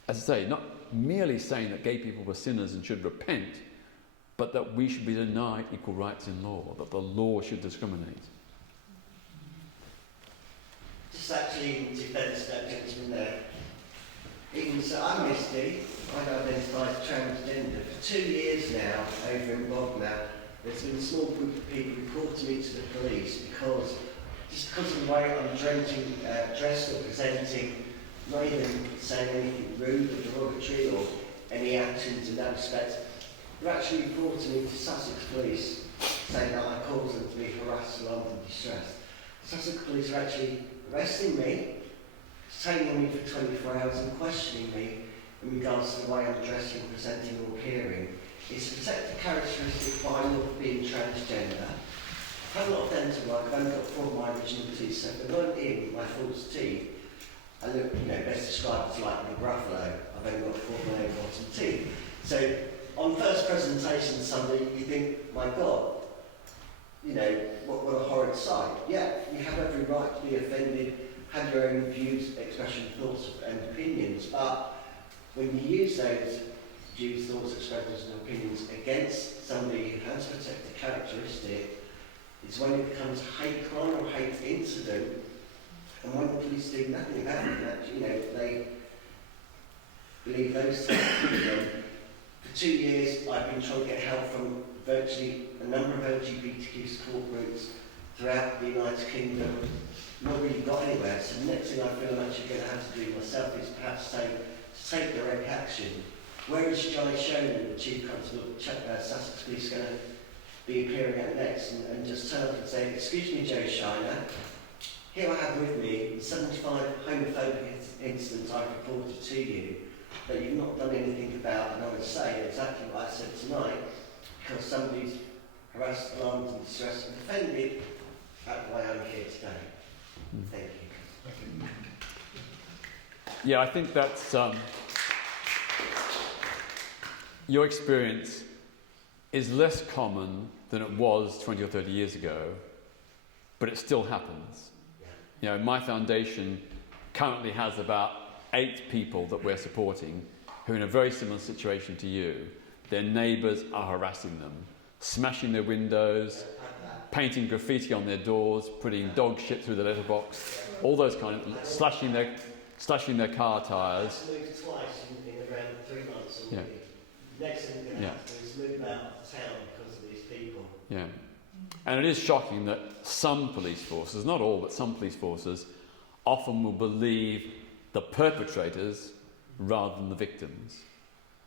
as I say, not merely saying that gay people were sinners and should repent, but that we should be denied equal rights in law, that the law should discriminate. Just actually in defence of that gentleman there, even so, I'm Misty, I identify as transgender. For 2 years now, over in Bognor, there's been a small group of people reporting me to the police because of the way I'm dressed or presenting, not even saying anything rude or derogatory or any actions in that respect. They're actually reporting me to Sussex Police, saying that I caused them to be harassed, alarmed and distressed. Sussex Police are actually arresting me, detaining me for 24 hours and questioning me in regards to the way I'm dressing, presenting or appearing. It's a protected characteristic by not being transgender. I've had a lot of dental work, I've only got 4 of my original teeth, so if I weren't in my false teeth, I look, best described as like the Gruffalo. I've only got 4 of my own bottom teeth. So on first presentation to somebody, you think, my God, what a horrid sight. Yeah, you have every right to be offended, have your own views, expression, thoughts and opinions, but when you use those views, thoughts, expressions and opinions against somebody who has a protected characteristic, it's when it becomes a hate crime or hate incident, and when the police do nothing about it, actually, they believe those things. For 2 years, I've been trying to get help from virtually a number of LGBTQ support groups throughout the United Kingdom. Not really got anywhere. So the next thing I feel I'm actually going to have to do myself is perhaps take direct action Where is Johnny Shonen, the Chief Constable of Sussex Police, going to be appearing at next and just turn up and say, "Excuse me, Joe Shiner, here I have with me the 75 homophobic incidents I've reported to you that you've not done anything about," and I would say exactly what I said tonight, because somebody's harassed, alarmed and distressed and offended, that's why I'm here today. Thank you. Yeah, I think that's your experience is less common than it was 20 or 30 years ago, but it still happens. You know, my foundation currently has about 8 people that we're supporting who are in a very similar situation to you. Their neighbours are harassing them, smashing their windows, painting graffiti on their doors, putting dog shit through the letterbox, all those kind of slashing their car tyres. I've moved twice in around 3 months already. Yeah. Next thing we're going to have to do is move out of town because of these people. Yeah. And it is shocking that some police forces, not all, but some police forces, often will believe the perpetrators rather than the victims.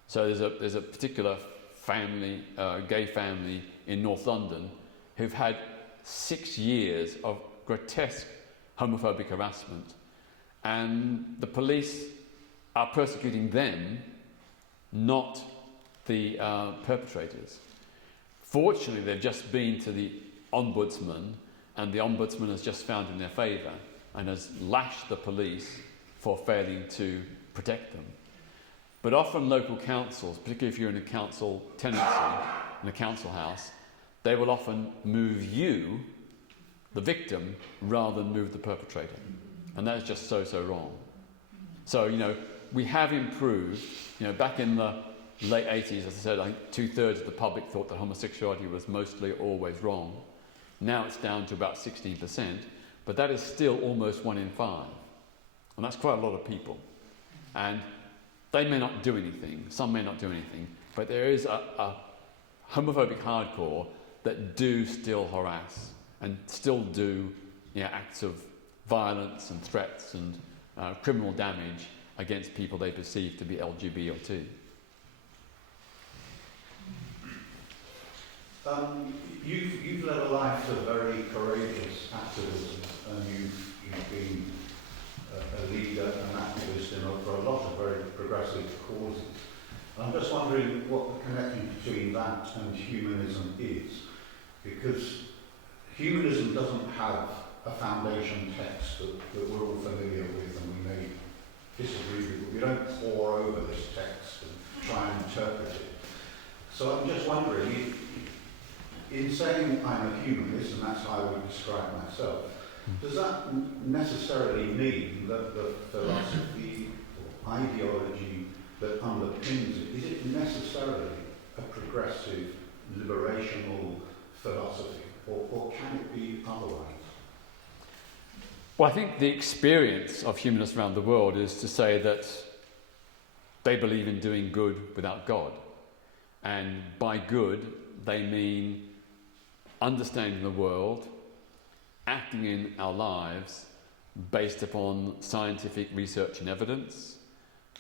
So there's a particular family, gay family in North London, who've had 6 years of grotesque homophobic harassment, and the police are persecuting them, not the perpetrators. Fortunately, they've just been to the Ombudsman, and the Ombudsman has just found in their favour and has lashed the police for failing to protect them. But often local councils, particularly if you're in a council tenancy, in a council house, they will often move you, the victim, rather than move the perpetrator. And that's just so wrong. So, you know, we have improved. You know, back in the late 80s, as I said, I think 2/3 of the public thought that homosexuality was mostly always wrong. Now it's down to about 16%, but that is still almost 1 in 5. And that's quite a lot of people. And they may not do anything, some may not do anything, but there is a homophobic hardcore that do still harass and still do, you know, acts of violence and threats and criminal damage against people they perceive to be LGBT. You've led a life of very courageous activism, and you've been a leader and activist for a lot of very progressive causes. I'm just wondering what the connection between that and humanism is, because humanism doesn't have a foundation text that we're all familiar with, and we may disagree with, but we don't pore over this text and try and interpret it. So I'm just wondering, in saying I'm a humanist, and that's how I would describe myself, does that necessarily mean that the philosophy or ideology that underpins it, is it necessarily a progressive, liberational philosophy, or can it be otherwise? Well, I think the experience of humanists around the world is to say that they believe in doing good without God. And by good, they mean understanding the world, acting in our lives based upon scientific research and evidence,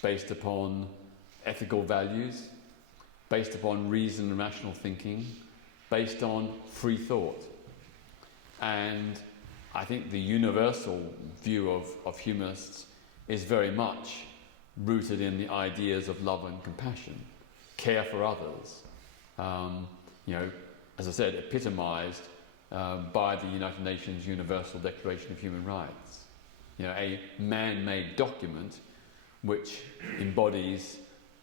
based upon ethical values, based upon reason and rational thinking, based on free thought. And I think the universal view of humanists is very much rooted in the ideas of love and compassion, care for others. You know, as I said, epitomised by the United Nations Universal Declaration of Human Rights. You know, a man-made document which embodies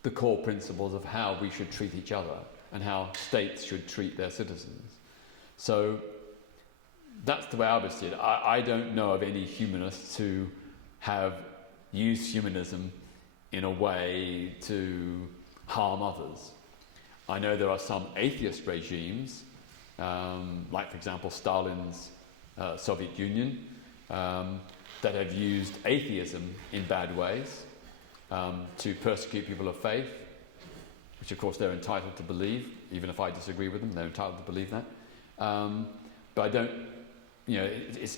the core principles of how we should treat each other and how states should treat their citizens. So that's the way I would see it. I don't know of any humanists who have used humanism in a way to harm others. I know there are some atheist regimes, like for example Stalin's Soviet Union, that have used atheism in bad ways to persecute people of faith, which of course they're entitled to believe. Even if I disagree with them, they're entitled to believe that. But I don't, you know, it's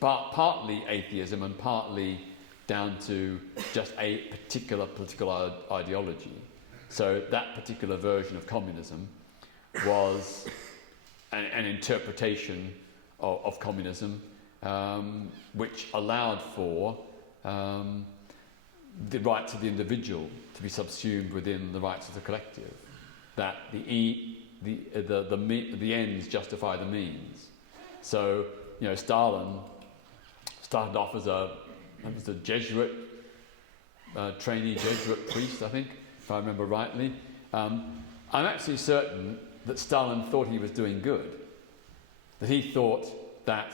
partly atheism and partly down to just a particular political ideology. So that particular version of communism was an interpretation of communism which allowed for the rights of the individual to be subsumed within the rights of the collective. That the ends justify the means. So, Stalin started off as a Jesuit, trainee Jesuit priest, I think, if I remember rightly. I'm actually certain that Stalin thought he was doing good. That he thought that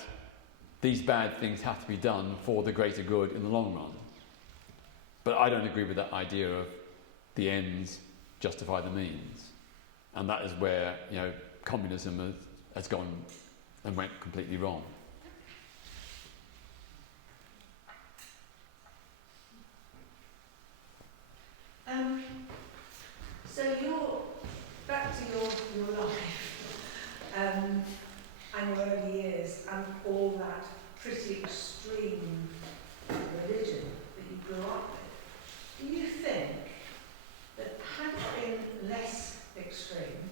these bad things have to be done for the greater good in the long run. But I don't agree with that idea of the ends justify the means. And that is where, communism has gone and went completely wrong. So you're back to your life and your early years and all that pretty extreme religion that you grew up with. Do you think that had it been less extreme,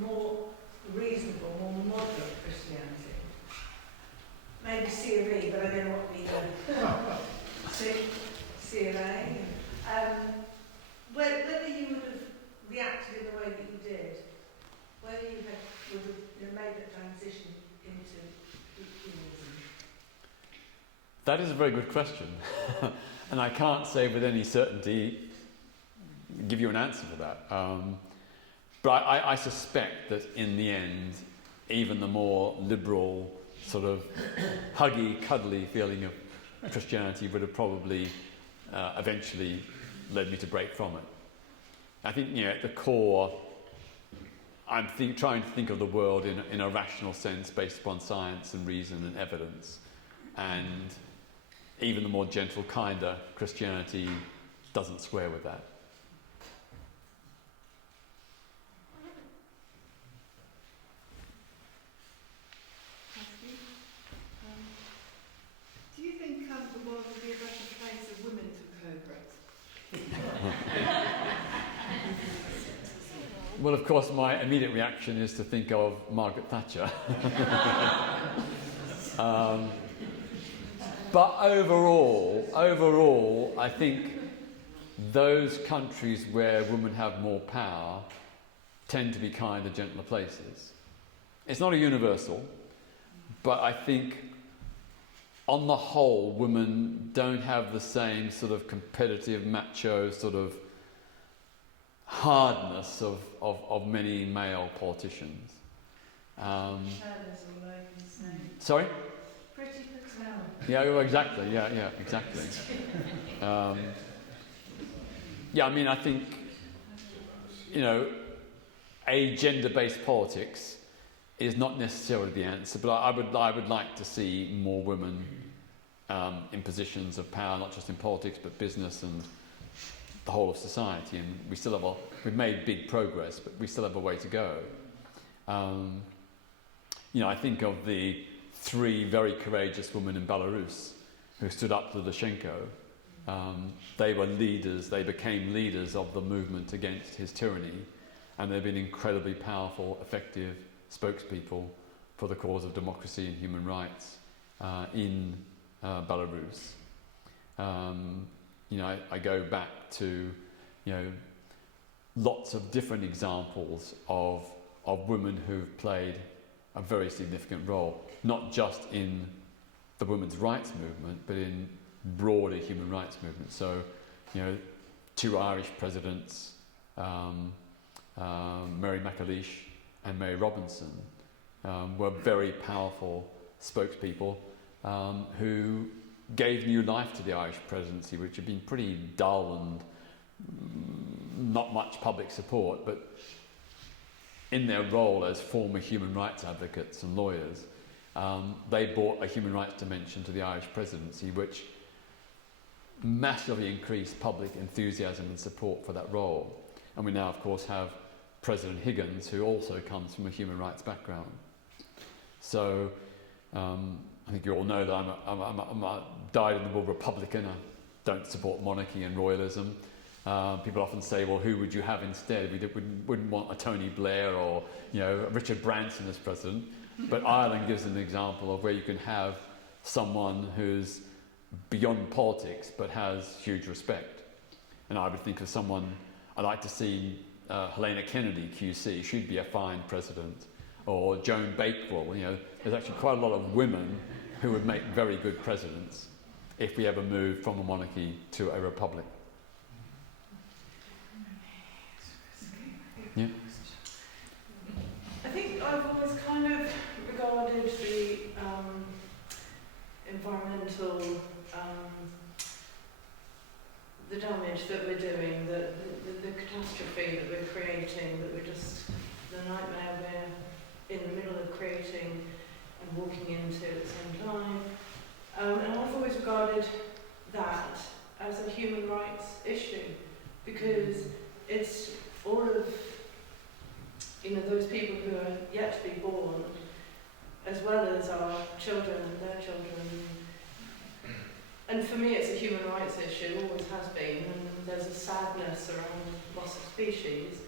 more reasonable, more moderate Christianity, maybe C of E, but I don't know what the C of A, whether you would have reacted in the way that you did, whether you would have made that transition into humanism? That is a very good question. And I can't say with any certainty, give you an answer for that. But I suspect that in the end, even the more liberal, sort of huggy, cuddly feeling of Christianity would have probably eventually led me to break from it. I think, at the core, I'm trying to think of the world in a rational sense based upon science and reason and evidence. And even the more gentle, kinder Christianity doesn't square with that. Do you think the world would be a better place if women took progress? Well, of course, my immediate reaction is to think of Margaret Thatcher. But overall, I think those countries where women have more power tend to be kinder, gentler places. It's not a universal, but I think on the whole, women don't have the same sort of competitive, macho sort of hardness of many male politicians. Sorry? Pretty Patel. Yeah, well, exactly. Yeah, exactly. I think, a gender-based politics is not necessarily the answer, but I would like to see more women in positions of power, not just in politics, but business and the whole of society. And we've made big progress, but we still have a way to go. I think of the 3 very courageous women in Belarus who stood up to Lukashenko. They were leaders, they became leaders of the movement against his tyranny, and they've been incredibly powerful, effective spokespeople for the cause of democracy and human rights in Belarus. I go back to, lots of different examples of women who've played a very significant role, not just in the women's rights movement, but in broader human rights movement. So, 2 Irish presidents, Mary McAleish and Mary Robinson, were very powerful spokespeople who gave new life to the Irish presidency, which had been pretty dull and not much public support, but in their role as former human rights advocates and lawyers, they brought a human rights dimension to the Irish presidency, which massively increased public enthusiasm and support for that role. And we now, of course, have President Higgins, who also comes from a human rights background. So I I think you all know that I'm a dyed-in-the-wool Republican. I don't support monarchy and royalism. People often say, well, who would you have instead? We wouldn't want a Tony Blair or Richard Branson as president. But Ireland gives an example of where you can have someone who's beyond politics but has huge respect. And I would think of someone, I'd like to see Helena Kennedy, QC. She'd be a fine president. Or Joan Bakewell. There's actually quite a lot of women who would make very good presidents if we ever moved from a monarchy to a republic. Yeah. I think I've always kind of regarded the environmental, the damage that we're doing, the catastrophe that we're creating, that we're just, the nightmare we're in the middle of creating and walking into at the same time. And I've always regarded that as a human rights issue, because it's all of those people who are yet to be born, as well as our children and their children. And for me, it's a human rights issue, always has been, and there's a sadness around loss of species.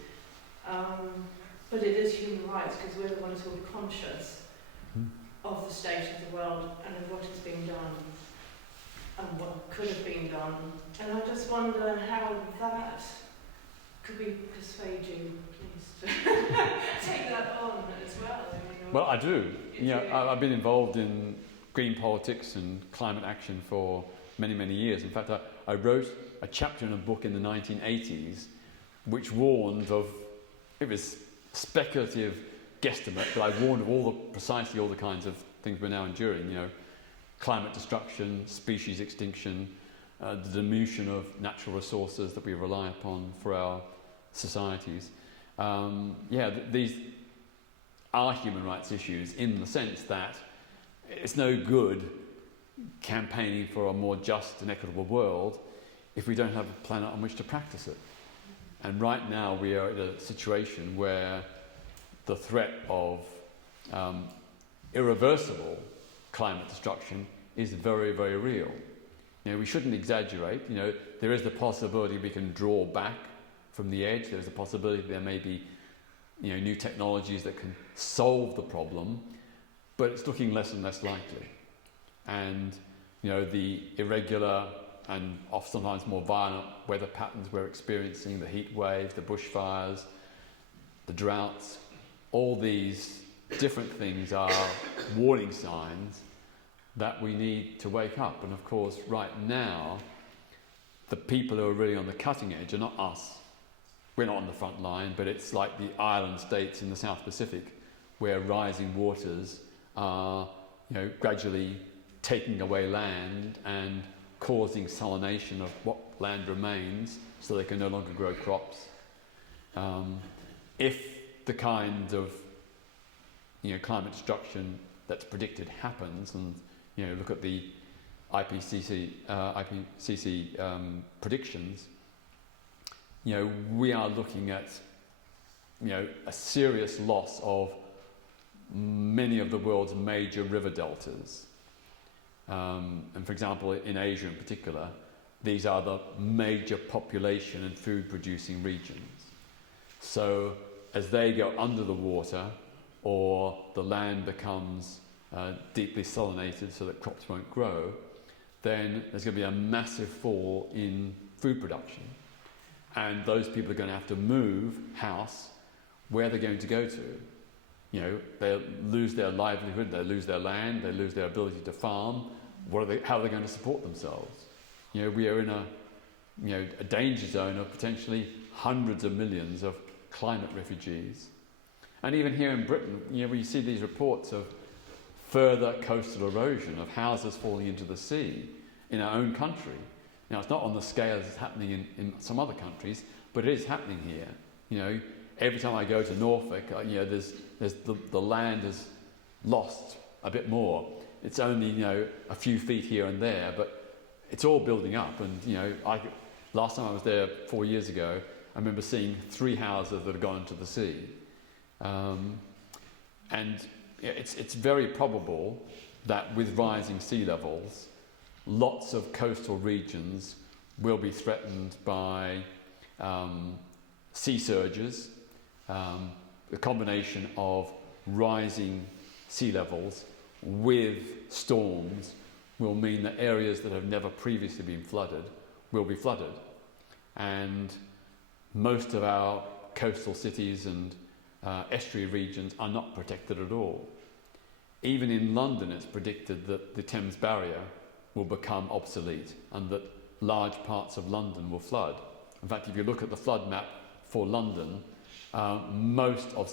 But it is human rights because we're the ones who are conscious of the state of the world and of what is being done and what could have been done. And I just wonder how that could we persuade you, please, to take that on as well. Well, I do. I've been involved in green politics and climate action for many, many years. In fact, I wrote a chapter in a book in the 1980s which warned of, it was speculative guesstimate, but I warned of precisely all the kinds of things we're now enduring. Climate destruction, species extinction, the diminution of natural resources that we rely upon for our societies. These are human rights issues in the sense that it's no good campaigning for a more just and equitable world if we don't have a planet on which to practice it. And right now we are in a situation where the threat of irreversible climate destruction is very, very real. We shouldn't exaggerate. There is the possibility we can draw back from the edge. There's a possibility there may be new technologies that can solve the problem, but it's looking less and less likely. And the irregular and sometimes more violent weather patterns we're experiencing, the heat waves, the bushfires, the droughts, all these different things are warning signs that we need to wake up. And of course, right now, the people who are really on the cutting edge are not us. We're not on the front line, but it's like the island states in the South Pacific where rising waters are gradually taking away land and causing salination of what land remains so they can no longer grow crops. If the kind of climate destruction that's predicted happens, and look at the IPCC predictions, we are looking at a serious loss of many of the world's major river deltas. And for example, in Asia in particular, these are the major population and food producing regions. So as they go under the water, or the land becomes deeply salinated so that crops won't grow, then there's going to be a massive fall in food production. And those people are going to have to move house. Where they're going to go to? They'll lose their livelihood, they lose their land, they lose their ability to farm. How are they going to support themselves? We are in a danger zone of potentially hundreds of millions of climate refugees. And even here in Britain, we see these reports of further coastal erosion, of houses falling into the sea in our own country. It's not on the scale as it's happening in some other countries, but it is happening here. Every time I go to Norfolk, there's the land is lost a bit more. It's only a few feet here and there, but it's all building up. And last time I was there 4 years ago, I remember seeing 3 houses that had gone into the sea. And it's very probable that with rising sea levels, lots of coastal regions will be threatened by sea surges. The combination of rising sea levels with storms will mean that areas that have never previously been flooded will be flooded. And most of our coastal cities and estuary regions are not protected at all. Even in London, it's predicted that the Thames Barrier will become obsolete and that large parts of London will flood. In fact, if you look at the flood map for London, most of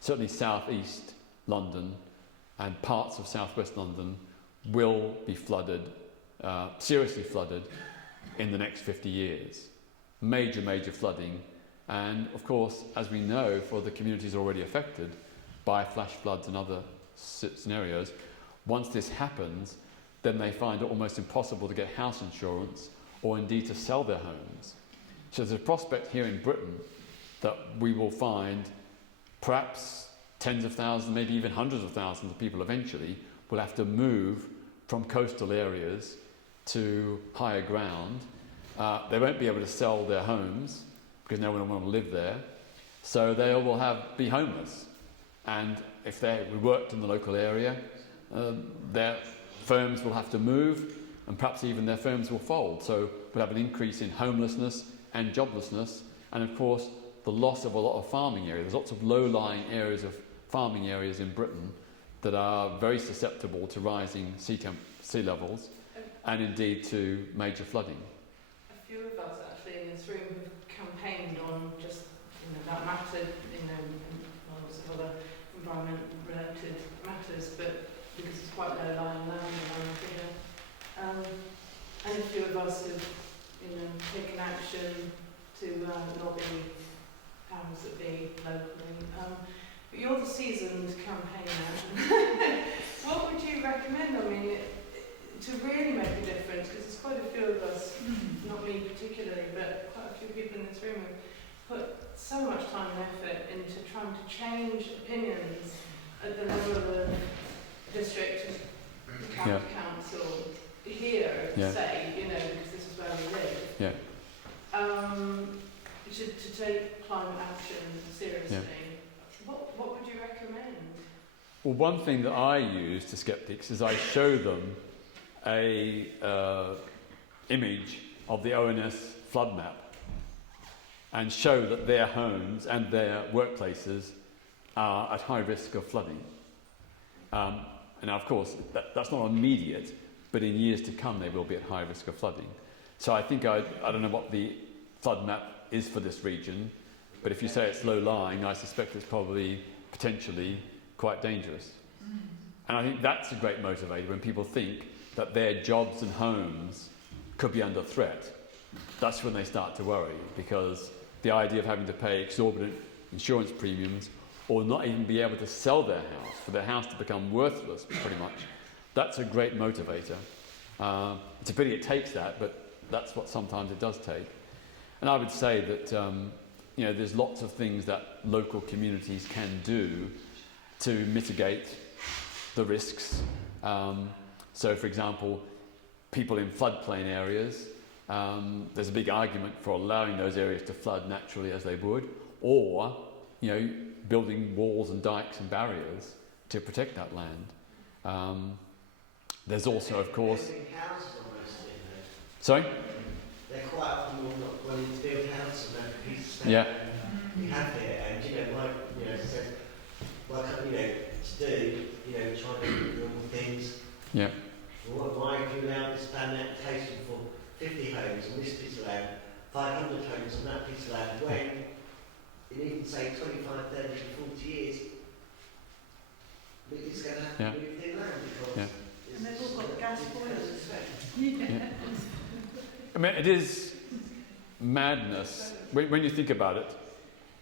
certainly southeast London and parts of southwest London will be flooded, seriously flooded, in the next 50 years. Major flooding. And of course, as we know, for the communities already affected by flash floods and other scenarios, once this happens, then they find it almost impossible to get house insurance or indeed to sell their homes. So there's a prospect here in Britain that we will find perhaps tens of thousands, maybe even hundreds of thousands of people eventually will have to move from coastal areas to higher ground. They won't be able to sell their homes because no one will want to live there. So they will be homeless. And if they worked in the local area, their firms will have to move, and perhaps even their firms will fold. So we'll have an increase in homelessness and joblessness, and of course the loss of a lot of farming areas. There's lots of low-lying areas of farming areas in Britain that are very susceptible to rising sea levels and indeed to major flooding. A few of us actually in this room have campaigned on just that matter, and lots of other environment-related matters, but because it's quite low-lying land around here. And a few of us have taken action to lobby powers that be locally. But you're the seasoned campaigner. What would you recommend? I mean, to really make a difference, because there's quite a few of us, not me particularly, but quite a few people in this room who put so much time and effort into trying to change opinions at the level of district and county council here, say, because this is where we live. Yeah. To take climate action seriously. Yeah. What would you recommend? Well, one thing that I use to skeptics is I show them a image of the ONS flood map and show that their homes and their workplaces are at high risk of flooding. And of course, that's not immediate, but in years to come they will be at high risk of flooding. So I think, I don't know what the flood map is for this region, but if you say it's low-lying, I suspect it's probably potentially quite dangerous. And I think that's a great motivator when people think that their jobs and homes could be under threat. That's when they start to worry, because the idea of having to pay exorbitant insurance premiums or not even be able to sell their house, for their house to become worthless pretty much, that's a great motivator. It's a pity it takes that, but that's what sometimes it does take. And I would say that there's lots of things that local communities can do to mitigate the risks. So, for example, people in floodplain areas, there's a big argument for allowing those areas to flood naturally as they would, or building walls and dikes and barriers to protect that land. There's also, of course. Sorry? They're quite often not willing to build houses on that piece of space. Yeah. We have here, and what to do, try to do normal things. Yeah. Why have you allowed this plan application for 50 homes on this piece of land, 500 homes on that piece of land, when in even say 25, 30, 40 years, it's going to have to move their land because and they've all got gas boilers. Yeah. I mean, it is madness when you think about it.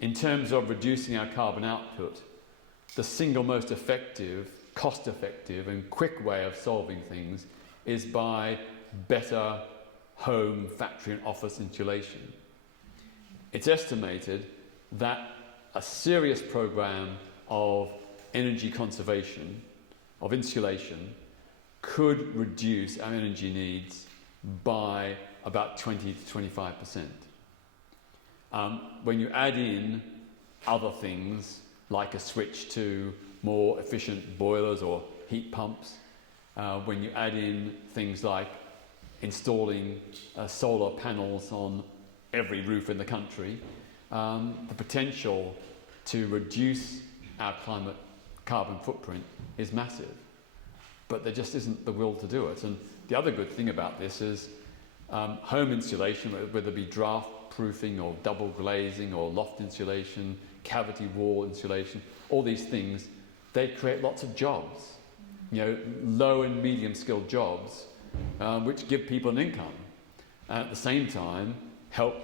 In terms of reducing our carbon output, the single most effective, cost-effective and quick way of solving things is by better home, factory and office insulation. It's estimated that a serious program of energy conservation, of insulation, could reduce our energy needs by about 20 to 25%. When you add in other things like a switch to more efficient boilers or heat pumps, when you add in things like installing solar panels on every roof in the country, the potential to reduce our carbon footprint is massive. But there just isn't the will to do it. And the other good thing about this is home insulation, whether it be draft proofing or double glazing or loft insulation, cavity wall insulation, all these things, they create lots of jobs, low and medium skilled jobs, which give people an income. And at the same time, help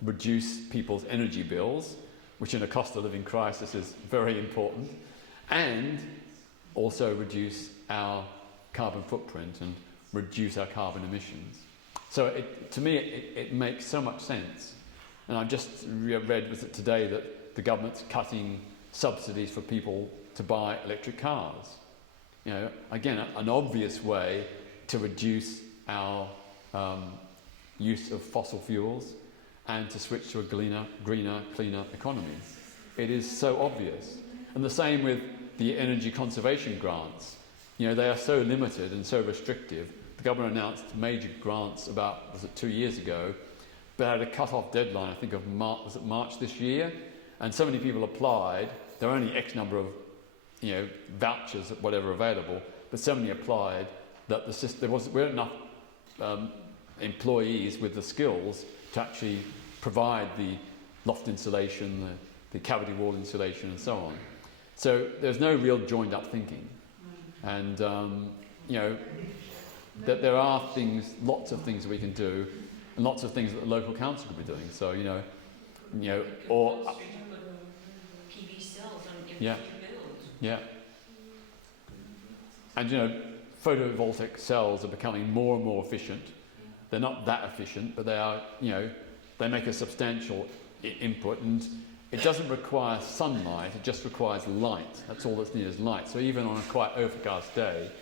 reduce people's energy bills, which in a cost of living crisis is very important, and also reduce our carbon footprint and reduce our carbon emissions. So to me, it makes so much sense. And I just read, was it today, that the government's cutting subsidies for people to buy electric cars. Again, an obvious way to reduce our use of fossil fuels and to switch to a greener, cleaner economy. It is so obvious. And the same with the energy conservation grants. They are so limited and so restrictive. The government announced major grants about, was it 2 years ago, but had a cut-off deadline, I think, of March this year, and so many people applied. There are only X number of vouchers, whatever, available, but so many applied that there weren't enough employees with the skills to actually provide the loft insulation, the cavity wall insulation, and so on. So there's no real joined-up thinking. And, that there are things, lots of things that we can do, and lots of things that the local council could be doing. So, or... PV cells on every Yeah. build. Yeah. And, photovoltaic cells are becoming more and more efficient. They're not that efficient, but they are, they make a substantial input, and it doesn't require sunlight, it just requires light. That's all that's needed is light. So even on a quite overcast day,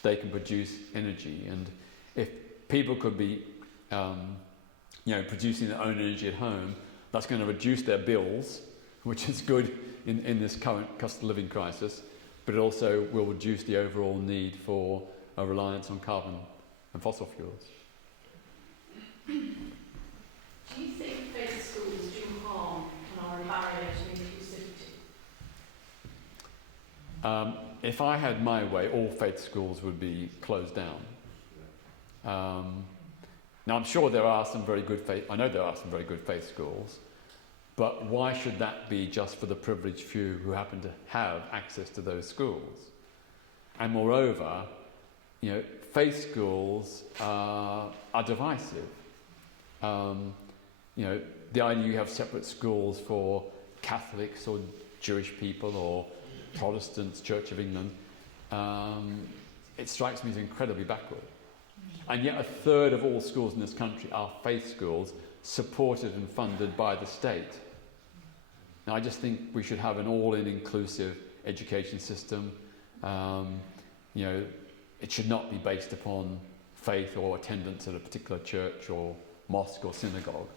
they can produce energy. And if people could be, producing their own energy at home, that's going to reduce their bills, which is good in this current cost of living crisis, but it also will reduce the overall need for a reliance on carbon and fossil fuels. Do you think faith schools do harm and are a barrier to inclusivity? If I had my way, all faith schools would be closed down. Now, I'm sure there are some very good faith. I know there are some very good faith schools, but why should that be just for the privileged few who happen to have access to those schools? And moreover, faith schools are divisive. The idea you have separate schools for Catholics or Jewish people or Protestants, Church of England, it strikes me as incredibly backward. And yet a third of all schools in this country are faith schools supported and funded by the state. Now, I just think we should have an all-in inclusive education system. It should not be based upon faith or attendance at a particular church or mosque or synagogue.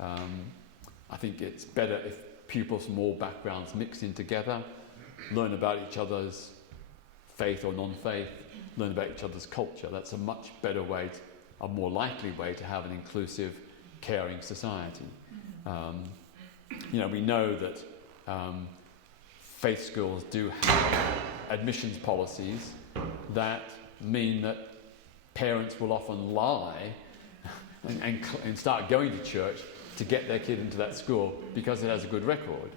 I think it's better if pupils from all backgrounds mix in together, learn about each other's faith or non-faith, learn about each other's culture. That's a much better way, a more likely way to have an inclusive, caring society. We know that faith schools do have admissions policies that mean that parents will often lie and start going to church to get their kid into that school because it has a good record.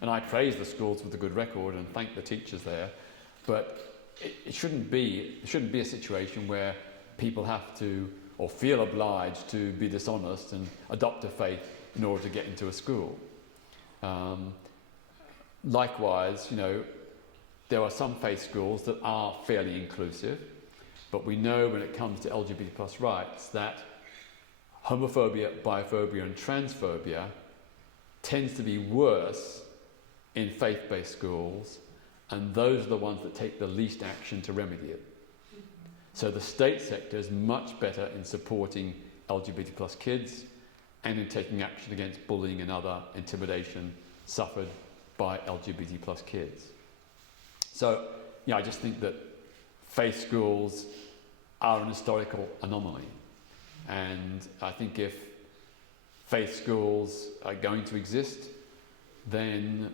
And I praise the schools with a good record and thank the teachers there, but it shouldn't be a situation where people have to or feel obliged to be dishonest and adopt a faith in order to get into a school. Likewise, there are some faith schools that are fairly inclusive, but we know when it comes to LGBT plus rights that homophobia, biphobia and transphobia tends to be worse in faith-based schools, and those are the ones that take the least action to remedy it. So the state sector is much better in supporting LGBT plus kids and in taking action against bullying and other intimidation suffered by LGBT plus kids. So, I just think that faith schools are an historical anomaly. And I think if faith schools are going to exist, then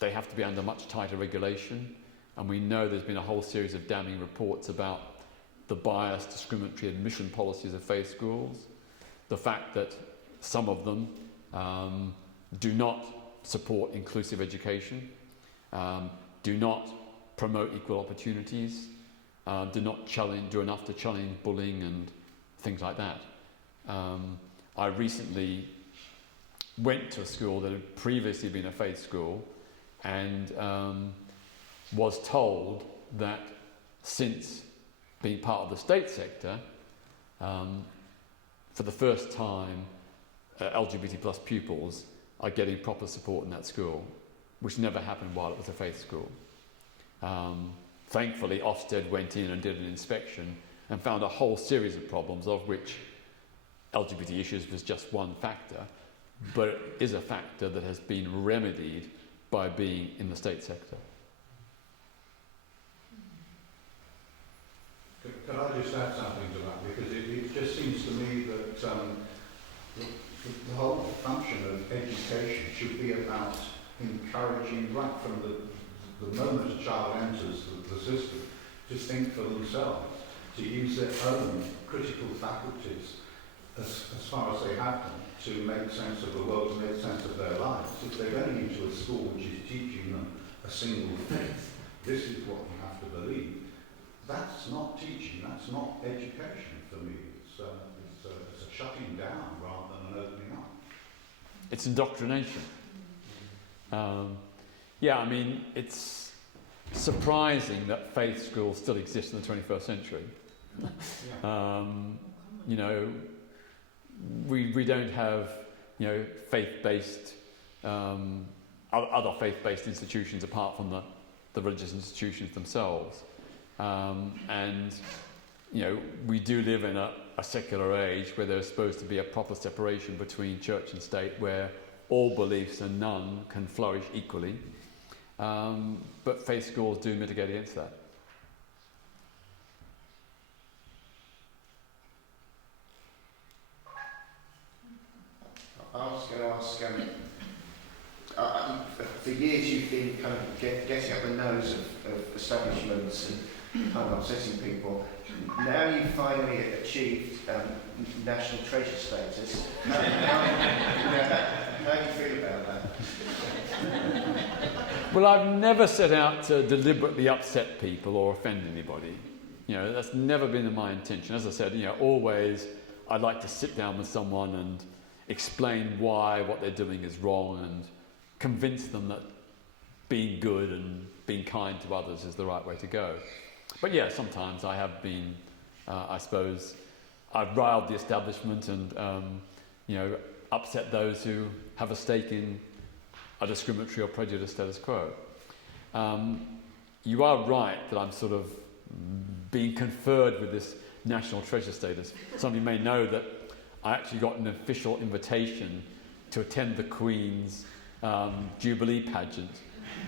they have to be under much tighter regulation. And we know there's been a whole series of damning reports about the biased, discriminatory admission policies of faith schools, the fact that some of them do not support inclusive education, do not promote equal opportunities, do not do enough to challenge bullying and things like that. I recently went to a school that had previously been a faith school and was told that since being part of the state sector, for the first time, LGBT plus pupils are getting proper support in that school, which never happened while it was a faith school. Thankfully, Ofsted went in and did an inspection and found a whole series of problems, of which LGBT issues was just one factor, but it is a factor that has been remedied by being in the state sector. Could I just add something to that? Because it just seems to me that the whole function of education should be about encouraging, right from the moment a child enters the system, to think for themselves, to use their own critical faculties as far as they have them, to make sense of the world, to make sense of their lives. If they're going into a school which is teaching them a single faith, this is what you have to believe, that's not teaching, that's not education for me. It's a shutting down rather than an opening up. It's indoctrination. It's surprising that faith schools still exist in the 21st century. We don't have, faith-based, other faith-based institutions apart from the religious institutions themselves. We do live in a secular age where there's supposed to be a proper separation between church and state, where all beliefs and none can flourish equally. But faith schools do mitigate against that. I was going to ask, for years you've been kind of getting up the nose of establishments and kind of upsetting people. Now you've finally achieved national treasure status. How do you feel about that? Well, I've never set out to deliberately upset people or offend anybody. That's never been my intention. As I said, always I'd like to sit down with someone and explain why what they're doing is wrong and convince them that being good and being kind to others is the right way to go. But yeah, sometimes I have been, I've riled the establishment and, upset those who have a stake in a discriminatory or prejudiced status quo. You are right that I'm sort of being conferred with this national treasure status. Some of you may know that I actually got an official invitation to attend the Queen's Jubilee pageant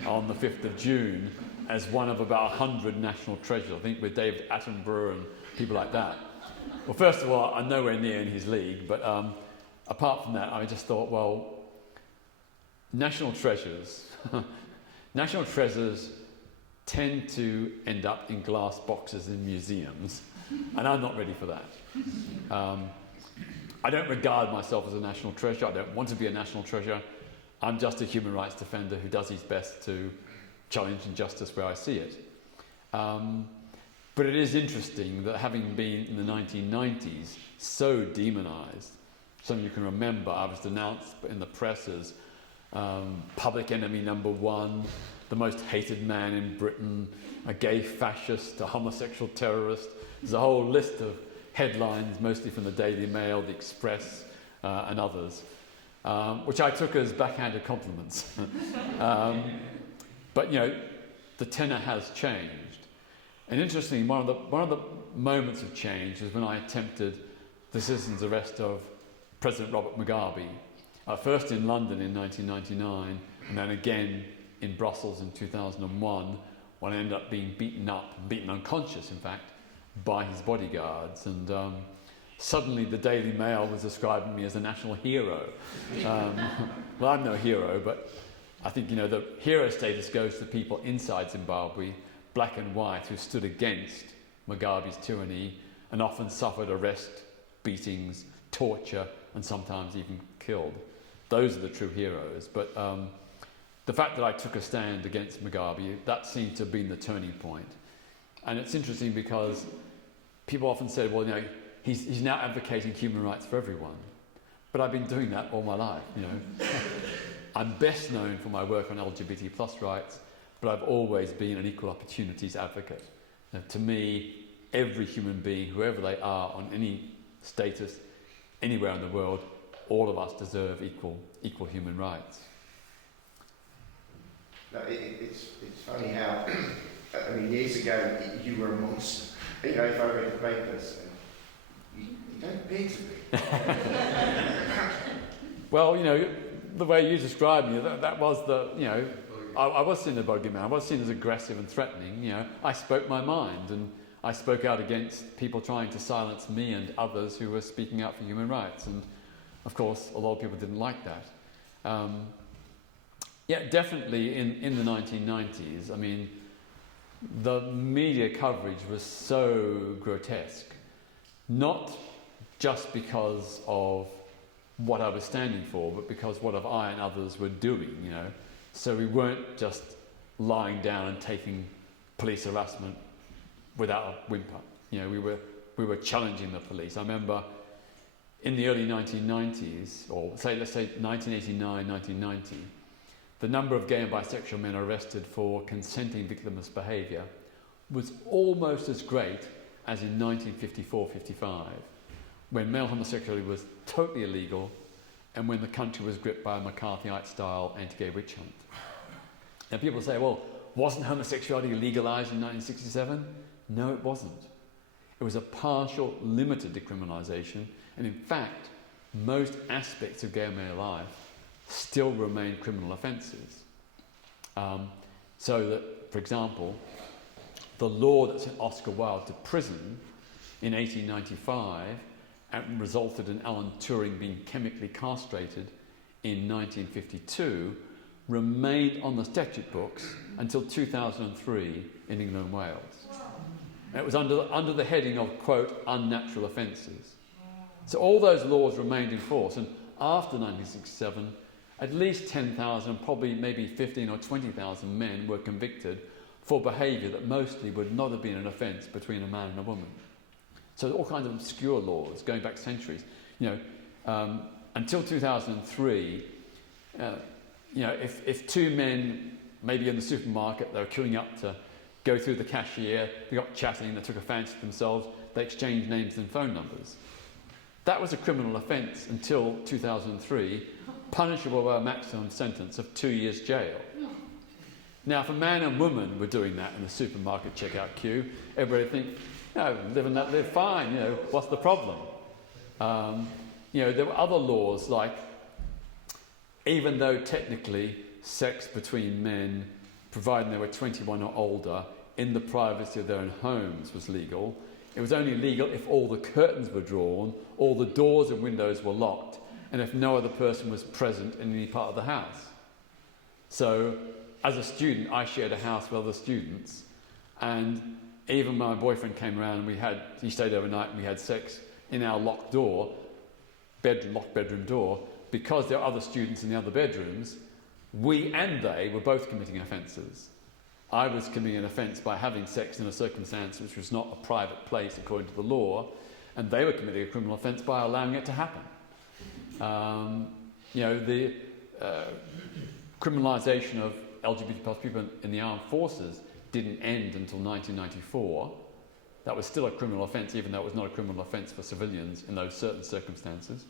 on the 5th of June as one of about 100 national treasures, I think with David Attenborough and people like that. Well, first of all, I'm nowhere near in his league, but apart from that, I just thought, well, national treasures tend to end up in glass boxes in museums, and I'm not ready for that. I don't regard myself as a national treasure. I don't want to be a national treasure. I'm just a human rights defender who does his best to challenge injustice where I see it. But it is interesting that having been in the 1990s so demonised, some of you can remember I was denounced in the press as public enemy number one, the most hated man in Britain, a gay fascist, a homosexual terrorist. There's a whole list of headlines, mostly from the Daily Mail, the Express, and others, which I took as backhanded compliments. But the tenor has changed. And interestingly, one of the moments of change was when I attempted the citizen's arrest of President Robert Mugabe, first in London in 1999, and then again in Brussels in 2001, when I ended up being beaten unconscious, in fact, by his bodyguards. And suddenly the Daily Mail was describing me as a national hero. Well, I'm no hero, but I think, the hero status goes to people inside Zimbabwe, black and white, who stood against Mugabe's tyranny and often suffered arrest, beatings, torture, and sometimes even killed. Those are the true heroes. But the fact that I took a stand against Mugabe, that seemed to have been the turning point. And it's interesting because people often say, well, he's now advocating human rights for everyone. But I've been doing that all my life, I'm best known for my work on LGBT plus rights, but I've always been an equal opportunities advocate. To me, every human being, whoever they are, on any status, anywhere in the world, all of us deserve equal human rights. No, it's funny how, years ago you were a monster. If I read the papers, you don't appear to be. Well, the way you described me, that was I was seen as a bogeyman. I was seen as aggressive and threatening. I spoke my mind, and I spoke out against people trying to silence me and others who were speaking out for human rights. And of course, a lot of people didn't like that. Definitely in the 1990s, the media coverage was so grotesque, not just because of what I was standing for, but because what I and others were doing, So we weren't just lying down and taking police harassment without a whimper. We were challenging the police. I remember in the early 1990s, or let's say 1989, 1990, the number of gay and bisexual men arrested for consenting victimless behaviour was almost as great as in 1954-55, when male homosexuality was totally illegal and when the country was gripped by a McCarthyite-style anti-gay witch hunt. Now people say, well, wasn't homosexuality legalised in 1967? No, it wasn't. It was a partial, limited decriminalisation, and in fact, most aspects of gay and male life still remain criminal offences. So that, for example, the law that sent Oscar Wilde to prison in 1895 and resulted in Alan Turing being chemically castrated in 1952 remained on the statute books until 2003 in England and Wales. And it was under the heading of, quote, unnatural offences. So all those laws remained in force, and after 1967, at least 10,000, probably maybe 15 or 20,000 men were convicted for behaviour that mostly would not have been an offence between a man and a woman. So all kinds of obscure laws going back centuries. Until 2003, if two men, maybe in the supermarket, they were queuing up to go through the cashier, they got chatting, they took a fancy to themselves, they exchanged names and phone numbers. That was a criminal offence until 2003, punishable by a maximum sentence of 2 years jail. Now, if a man and woman were doing that in the supermarket checkout queue, everybody would think, live and let live, fine, what's the problem? There were other laws like, even though technically sex between men, providing they were 21 or older, in the privacy of their own homes was legal, it was only legal if all the curtains were drawn, all the doors and windows were locked, and if no other person was present in any part of the house. So, as a student, I shared a house with other students, and even when my boyfriend came around and he stayed overnight and we had sex in our locked bedroom door, because there were other students in the other bedrooms, we and they were both committing offences. I was committing an offence by having sex in a circumstance which was not a private place according to the law, and they were committing a criminal offence by allowing it to happen. The criminalisation of LGBT plus people in the armed forces didn't end until 1994. That was still a criminal offence, even though it was not a criminal offence for civilians in those certain circumstances.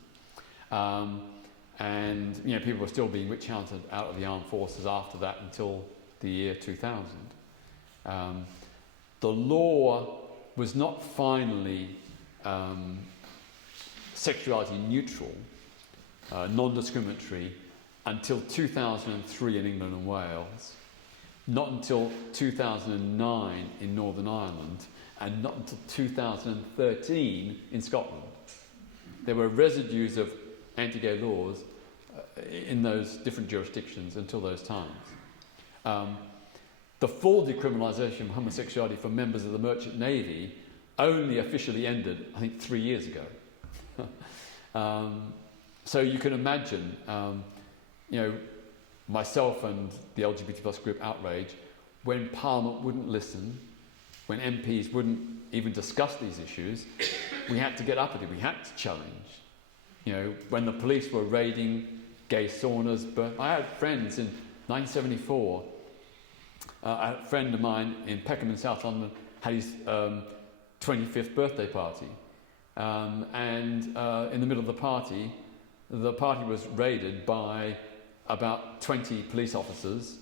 People were still being witch hunted out of the armed forces after that until the year 2000. the law was not finally sexuality neutral, non-discriminatory, until 2003 in England and Wales, not until 2009 in Northern Ireland, and not until 2013 in Scotland. There were residues of anti-gay laws in those different jurisdictions until those times. The full decriminalisation of homosexuality for members of the Merchant Navy only officially ended, I think, 3 years ago. So you can imagine, myself and the LGBT plus group Outrage, when Parliament wouldn't listen, when MPs wouldn't even discuss these issues, we had to get up at it, we had to challenge. When the police were raiding gay saunas, but I had friends in 1974, a friend of mine in Peckham in South London had his 25th birthday party. And in the middle of the party was raided by about 20 police officers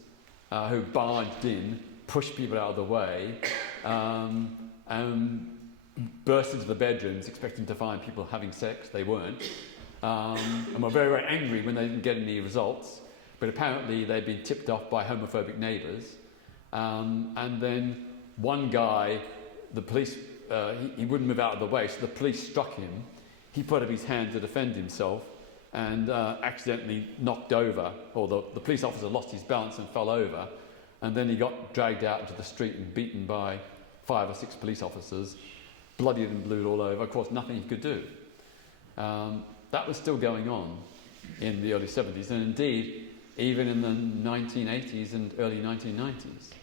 who barged in, pushed people out of the way, and burst into the bedrooms expecting to find people having sex. They weren't. And were very, very angry when they didn't get any results. But apparently they'd been tipped off by homophobic neighbours. And then one guy, the police, he wouldn't move out of the way, so the police struck him. He put up his hand to defend himself and accidentally knocked over, or the police officer lost his balance and fell over. And then he got dragged out into the street and beaten by 5 or 6 police officers, bloodied and blued all over. Of course, nothing he could do. That was still going on in the early 70s, and indeed, even in the 1980s and early 1990s.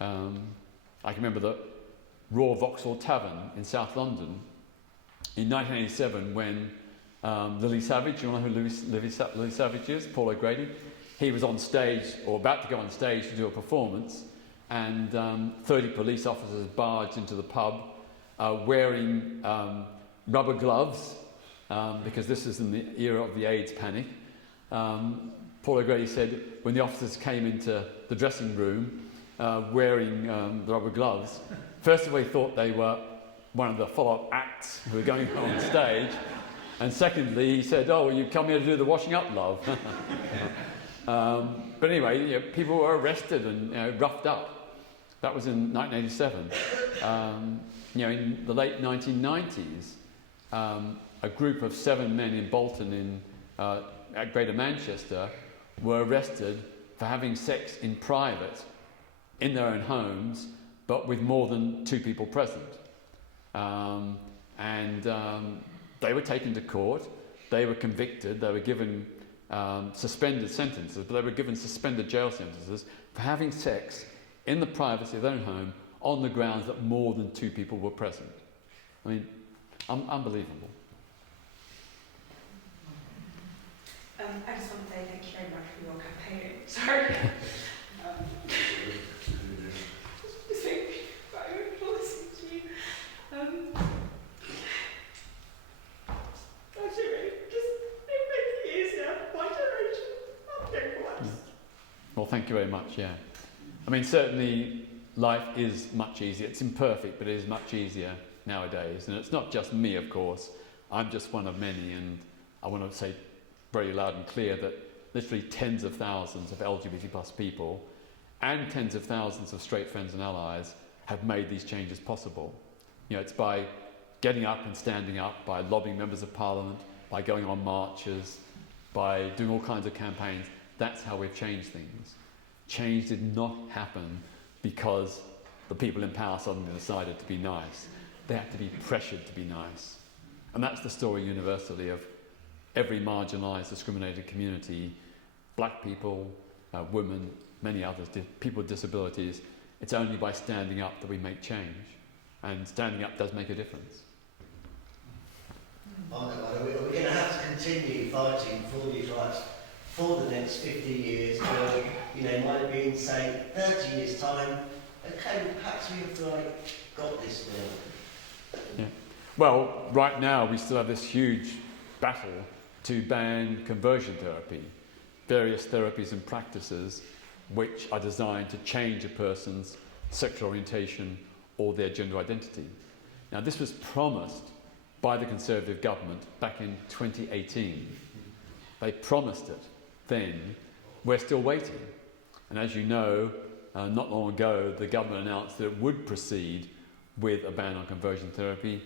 I can remember the Raw Vauxhall Tavern in South London in 1987 when Lily Savage, you know who Lily Savage is? Paul O'Grady. He was on stage, or about to go on stage to do a performance, and 30 police officers barged into the pub wearing rubber gloves, because this is in the era of the AIDS panic. Paul O'Grady said when the officers came into the dressing room wearing the rubber gloves, first of all he thought they were one of the follow-up acts who were going on stage, and secondly he said, "Oh, well, you come here to do the washing up, love." But anyway, people were arrested and roughed up. That was in 1987. In the late 1990s, a group of 7 men in Bolton at Greater Manchester were arrested for having sex in private in their own homes, but with more than 2 people present. They were taken to court, they were convicted, they were given suspended sentences, but they were given suspended jail sentences for having sex in the privacy of their own home on the grounds that more than 2 people were present. I mean, unbelievable. I just want to say thank you very much for your campaigning. Sorry. Just thank you very much for listening to you. Actually, it makes it easier. My generation, I'm getting worse. Well, thank you very much, yeah. I mean, certainly life is much easier. It's imperfect, but it is much easier nowadays. And it's not just me, of course. I'm just one of many, and I want to say very loud and clear that literally tens of thousands of LGBT plus people and tens of thousands of straight friends and allies have made these changes possible. It's by getting up and standing up, by lobbying members of Parliament, by going on marches, by doing all kinds of campaigns. That's how we've changed things. Change did not happen because the people in power suddenly decided to be nice. They had to be pressured to be nice. And that's the story universally of every marginalised, discriminated community, black people, women, many others, people with disabilities. It's only by standing up that we make change. And standing up does make a difference. We're going to have to continue fighting for these rights for the next 50 years, might be in, say, 30 years' time. Okay, perhaps we have got this now. Yeah. Well, right now we still have this huge battle to ban conversion therapy, various therapies and practices which are designed to change a person's sexual orientation or their gender identity. Now, this was promised by the Conservative government back in 2018. They promised it then. We're still waiting. And as you know, not long ago, the government announced that it would proceed with a ban on conversion therapy,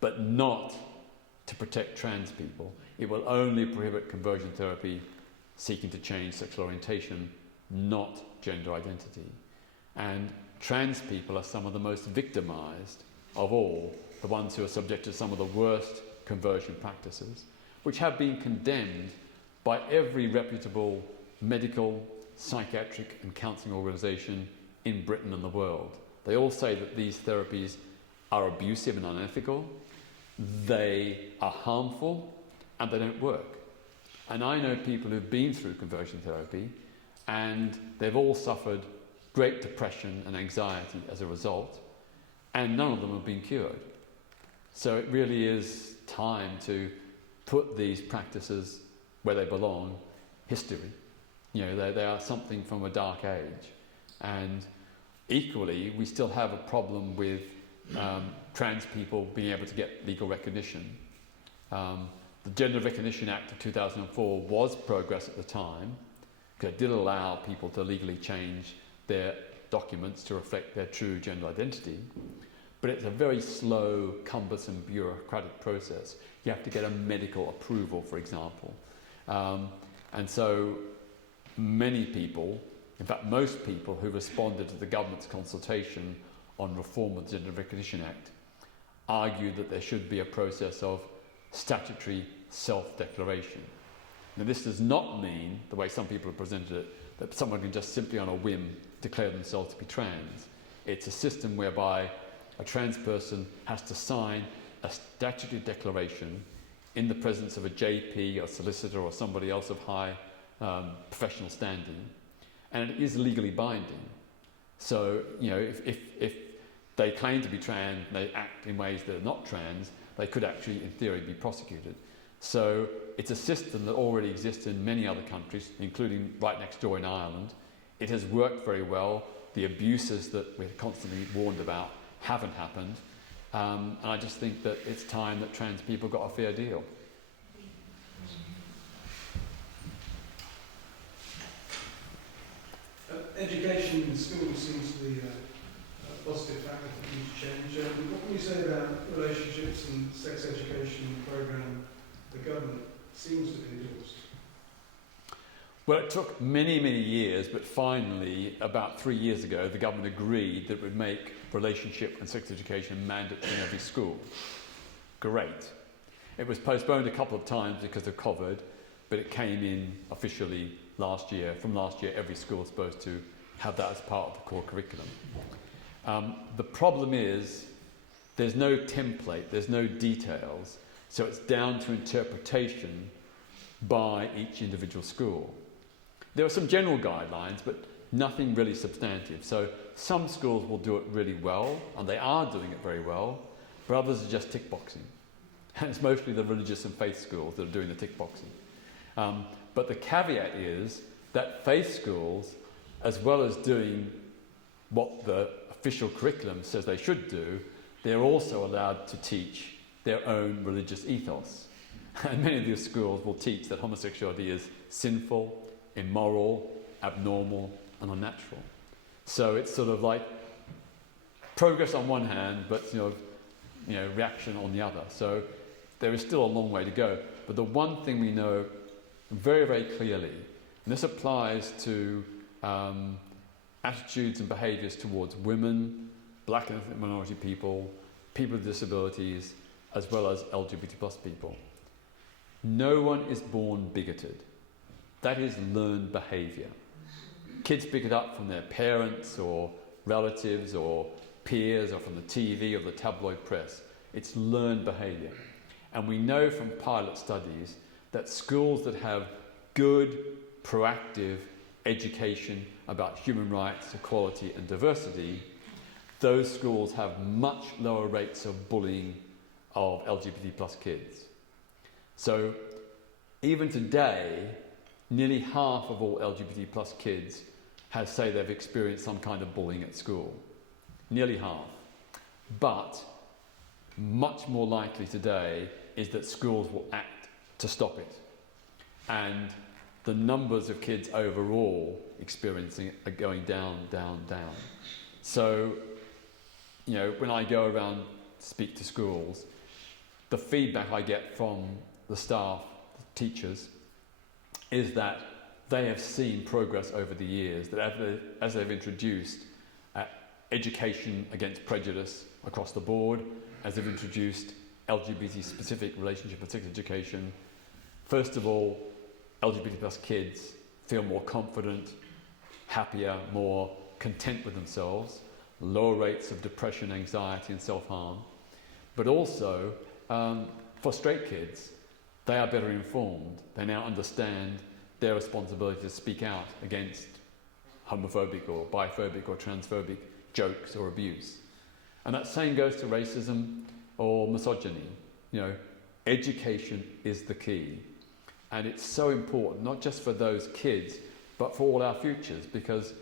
but not to protect trans people. It will only prohibit conversion therapy seeking to change sexual orientation, not gender identity. And trans people are some of the most victimised of all, the ones who are subject to some of the worst conversion practices, which have been condemned by every reputable medical, psychiatric and counselling organisation in Britain and the world. They all say that these therapies are abusive and unethical, they are harmful, and they don't work. And I know people who've been through conversion therapy and they've all suffered great depression and anxiety as a result, and none of them have been cured. So it really is time to put these practices where they belong, history. You know, they are something from a dark age. And equally, we still have a problem with trans people being able to get legal recognition. The Gender Recognition Act of 2004 was progress at the time, because it did allow people to legally change their documents to reflect their true gender identity. But it's a very slow, cumbersome, bureaucratic process. You have to get a medical approval, for example. And so many people, in fact most people who responded to the government's consultation on reform of the Gender Recognition Act, argued that there should be a process of statutory self-declaration. Now this does not mean, the way some people have presented it, that someone can just simply on a whim declare themselves to be trans. It's a system whereby a trans person has to sign a statutory declaration in the presence of a JP or solicitor or somebody else of high professional standing, and it is legally binding. So, you know, if they claim to be trans and they act in ways that are not trans, they could actually, in theory, be prosecuted. So it's a system that already exists in many other countries, including right next door in Ireland. It has worked very well. The abuses that we're constantly warned about haven't happened. And I just think that it's time that trans people got a fair deal. Education in schools seems to be a positive factor for future change. What can you say about relationships and sex education programme the government seems to be endorsed? Well, it took many, many years, but finally, about 3 years ago, the government agreed that it would make relationship and sex education mandatory in every school. Great. It was postponed a couple of times because of COVID, but it came in officially last year. From last year, every school is supposed to have that as part of the core curriculum. The problem is there's no template, there's no details, so it's down to interpretation by each individual school. There are some general guidelines, but nothing really substantive. So some schools will do it really well, and they are doing it very well, but others are just tick boxing. And it's mostly the religious and faith schools that are doing the tick boxing. But the caveat is that faith schools, as well as doing what the official curriculum says they should do, they're also allowed to teach their own religious ethos. And many of these schools will teach that homosexuality is sinful, immoral, abnormal, and unnatural. So it's sort of like progress on one hand, but reaction on the other. So there is still a long way to go. But the one thing we know very, very clearly, and this applies to attitudes and behaviours towards women, black and ethnic minority people, people with disabilities, as well as LGBT plus people. No one is born bigoted. That is learned behaviour. Kids pick it up from their parents or relatives or peers or from the TV or the tabloid press. It's learned behaviour. And we know from pilot studies that schools that have good, proactive education about human rights, equality and diversity, those schools have much lower rates of bullying of LGBT plus kids. So even today, nearly half of all LGBT plus kids say they've experienced some kind of bullying at school. Nearly half. but much more likely today is that schools will act to stop it. And the numbers of kids overall experiencing it are going down, down, down. So, you know, when I go around to speak to schools, the feedback I get from the staff, the teachers, is that they have seen progress over the years, that as they've introduced education against prejudice across the board, as they've introduced LGBT-specific relationship and sex education, first of all, LGBT plus kids feel more confident, happier, more content with themselves, lower rates of depression, anxiety and self-harm. But also, for straight kids, they are better informed. They now understand their responsibility to speak out against homophobic or biphobic or transphobic jokes or abuse. And that same goes to racism or misogyny. You know, education is the key. And it's so important, not just for those kids, but for all our futures, because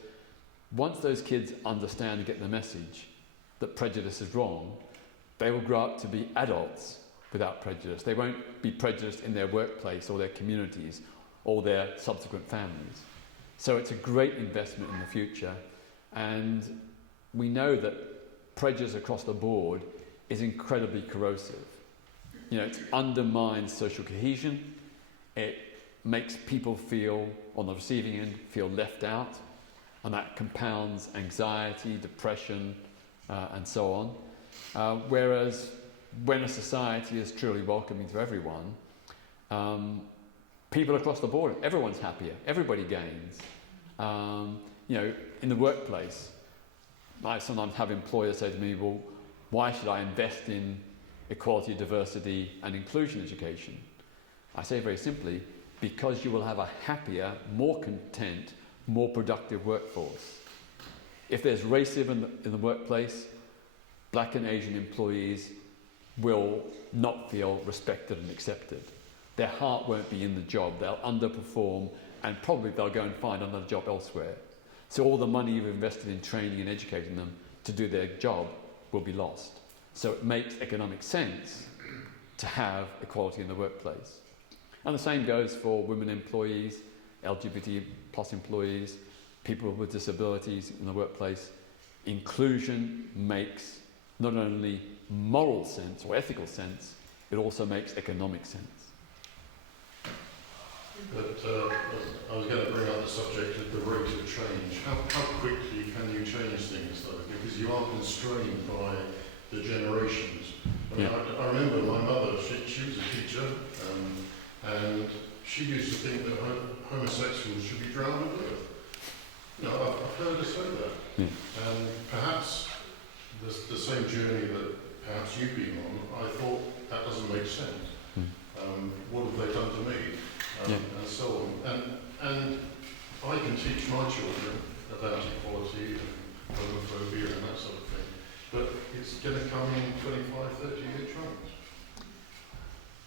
once those kids understand and get the message that prejudice is wrong, they will grow up to be adults without prejudice. They won't be prejudiced in their workplace or their communities or their subsequent families. So it's a great investment in the future. And we know that prejudice across the board is incredibly corrosive. You know, it undermines social cohesion. It makes people feel, on the receiving end, feel left out. And that compounds anxiety, depression, and so on. Whereas when a society is truly welcoming to everyone, people across the board, everyone's happier, everybody gains. You know, in the workplace, I sometimes have employers say to me, well, why should I invest in equality, diversity and inclusion education? I say very simply, because you will have a happier, more content, more productive workforce. If there's racism in the workplace, Black and Asian employees will not feel respected and accepted. Their heart won't be in the job, they'll underperform, and probably they'll go and find another job elsewhere. So all the money you've invested in training and educating them to do their job will be lost. So it makes economic sense to have equality in the workplace. And the same goes for women employees, LGBT plus employees, people with disabilities in the workplace. Inclusion makes not only moral sense or ethical sense, it also makes economic sense. But I was going to bring up the subject of the rate of change. How quickly can you change things, though? Because you are constrained by the generations. I mean, I remember my mother, she was a teacher, and she used to think that homosexuals should be drowned to death. You know, I've heard her say that. Yeah. And perhaps the same journey that perhaps you've been on, I thought that doesn't make sense. What have they done to me? And so on. And I can teach my children about equality and homophobia and that sort of thing. But it's going to come in 25, 30-year chunks.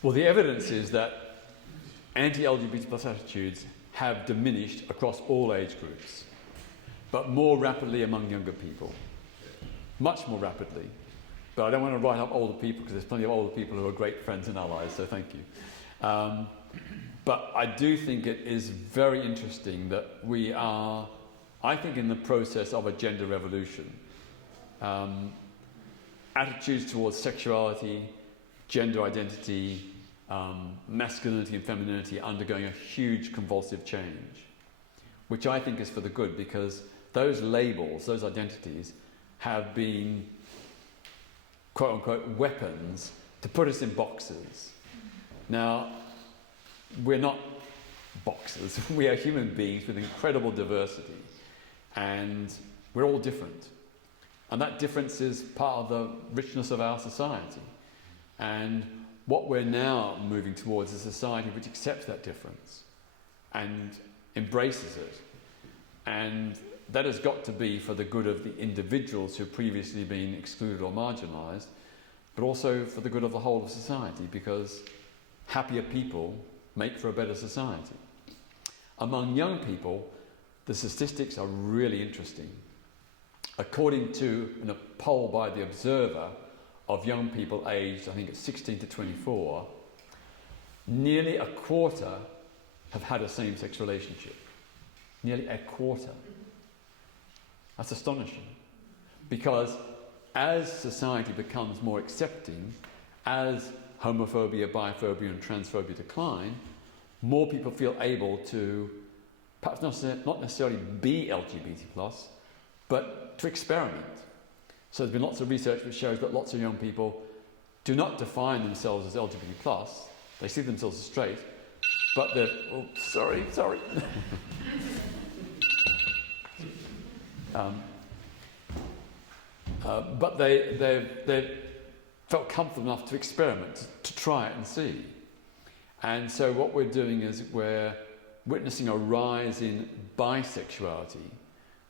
Well, the evidence is that anti-LGBT plus attitudes have diminished across all age groups, but more rapidly among younger people. Much more rapidly. But I don't want to write up older people because there's plenty of older people who are great friends and allies, so thank you. But I do think it is very interesting that we are, I think, in the process of a gender revolution. Attitudes towards sexuality, gender identity, masculinity and femininity undergoing a huge convulsive change, which I think is for the good, because those labels, those identities, have been quote-unquote weapons to put us in boxes. Now, we're not boxes. We are human beings with incredible diversity, and we're all different. And that difference is part of the richness of our society. And what we're now moving towards is a society which accepts that difference and embraces it. And that has got to be for the good of the individuals who have previously been excluded or marginalised, but also for the good of the whole of society, because happier people make for a better society. Among young people, the statistics are really interesting. according to a poll by the Observer of young people aged, I think it's 16 to 24, nearly a quarter have had a same-sex relationship. Nearly a quarter. That's astonishing. Because as society becomes more accepting, as homophobia, biphobia and transphobia decline, more people feel able to, perhaps not necessarily be LGBT+, but to experiment. So there's been lots of research which shows that lots of young people do not define themselves as LGBT+, they see themselves as straight, but they're, oh, sorry. But they felt comfortable enough to experiment, to try it and see. And so what we're doing is we're witnessing a rise in bisexuality,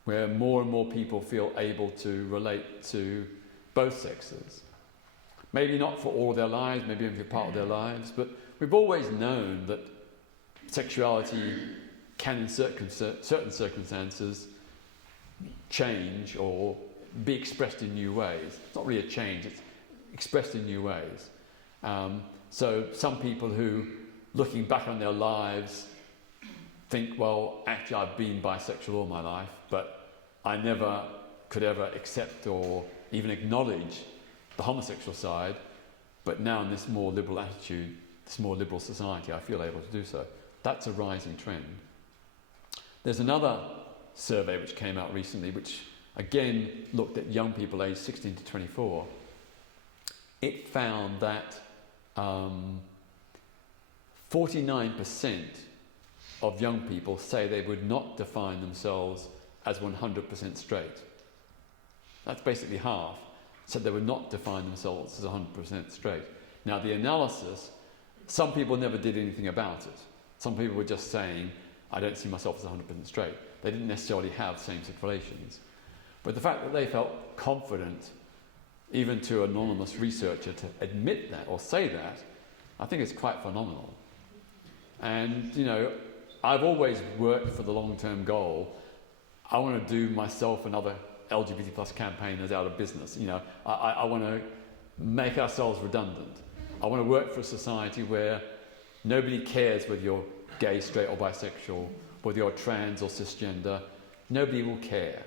where more and more people feel able to relate to both sexes. Maybe not for all their lives, maybe only for part of their lives, but we've always known that sexuality can, in certain circumstances, change or be expressed in new ways. It's not really a change, it's expressed in new ways. So some people who, looking back on their lives, think, well, actually I've been bisexual all my life, but I never could ever accept or even acknowledge the homosexual side, but now in this more liberal attitude, this more liberal society, I feel able to do so. That's a rising trend. There's another survey which came out recently, which again looked at young people aged 16 to 24. It found that 49% of young people say they would not define themselves as 100% straight. That's basically half. Said they would not define themselves as 100% straight. Now the analysis, some people never did anything about it. Some people were just saying, I don't see myself as 100% straight. They didn't necessarily have same-sex relations. But the fact that they felt confident, even to an anonymous researcher, to admit that or say that, I think it's quite phenomenal. And, you know, I've always worked for the long-term goal. I want to do myself and other LGBT plus campaigners out of business. You know, I want to make ourselves redundant. I want to work for a society where nobody cares whether you're gay, straight or bisexual, whether you're trans or cisgender. Nobody will care.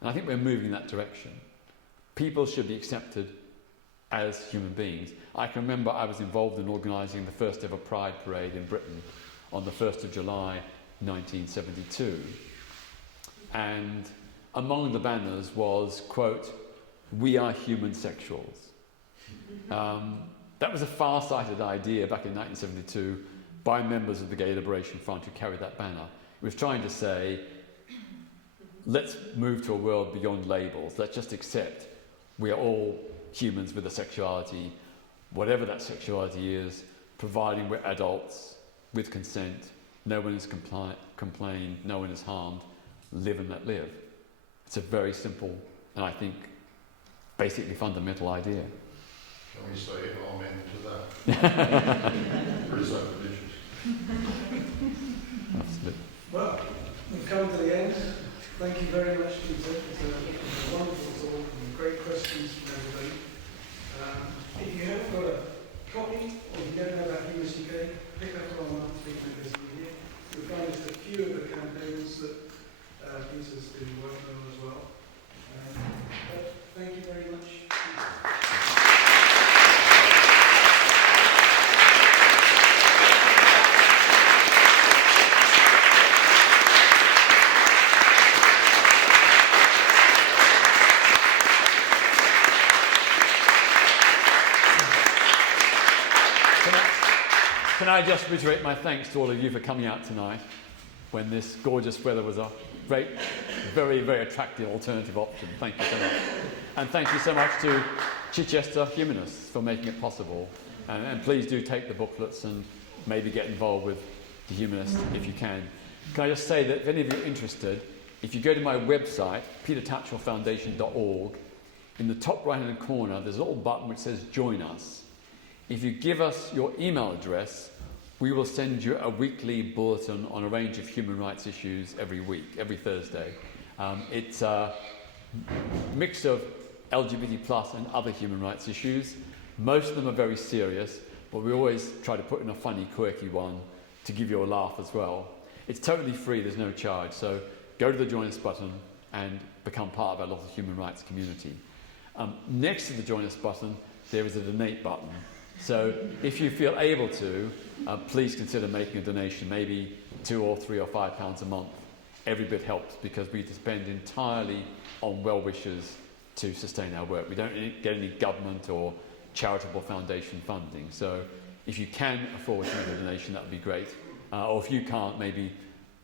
And I think we're moving in that direction. People should be accepted as human beings. I can remember I was involved in organising the first ever Pride Parade in Britain on the 1st of July 1972. And among the banners was, quote, "We are human sexuals." That was a far-sighted idea back in 1972 by members of the Gay Liberation Front who carried that banner. It was trying to say, let's move to a world beyond labels. Let's just accept we are all humans with a sexuality, whatever that sexuality is, providing we're adults with consent, no one is complained, no one is harmed, live and let live. It's a very simple and I think basically fundamental idea. Can we say amen to that? Pretty sacrilegious. Absolutely. Well, we've come to the end. Thank you very much, Peter. It's a wonderful talk and great questions from everybody. If you haven't got a copy or you don't know about Humanists UK, pick up our monthly magazine here. You'll find just a few of the campaigns that Peter's been working on as well. But thank you very much. Can I just reiterate my thanks to all of you for coming out tonight when this gorgeous weather was a great, very, very attractive alternative option. Thank you so much. And thank you so much to Chichester Humanists for making it possible. And please do take the booklets and maybe get involved with the Humanists if you can. Can I just say that if any of you are interested, if you go to my website, petertachellfoundation.org, in the top right-hand corner, there's a little button which says Join Us. If you give us your email address, we will send you a weekly bulletin on a range of human rights issues every week, every Thursday. It's mix of LGBT plus and other human rights issues. Most of them are very serious, but we always try to put in a funny, quirky one to give you a laugh as well. It's totally free, there's no charge, so go to the Join Us button and become part of our local human rights community. Next to the Join Us button, there is a Donate button. So if you feel able to, please consider making a donation, maybe £2 or £3 or £5 a month. Every bit helps because we depend entirely on well-wishers to sustain our work. We don't get any government or charitable foundation funding. So if you can afford to make a donation, that would be great. Or if you can't, maybe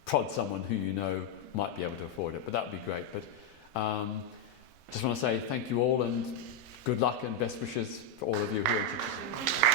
prod someone who you know might be able to afford it, but that would be great. But just want to say thank you all and good luck and best wishes for all of you here in Chichester.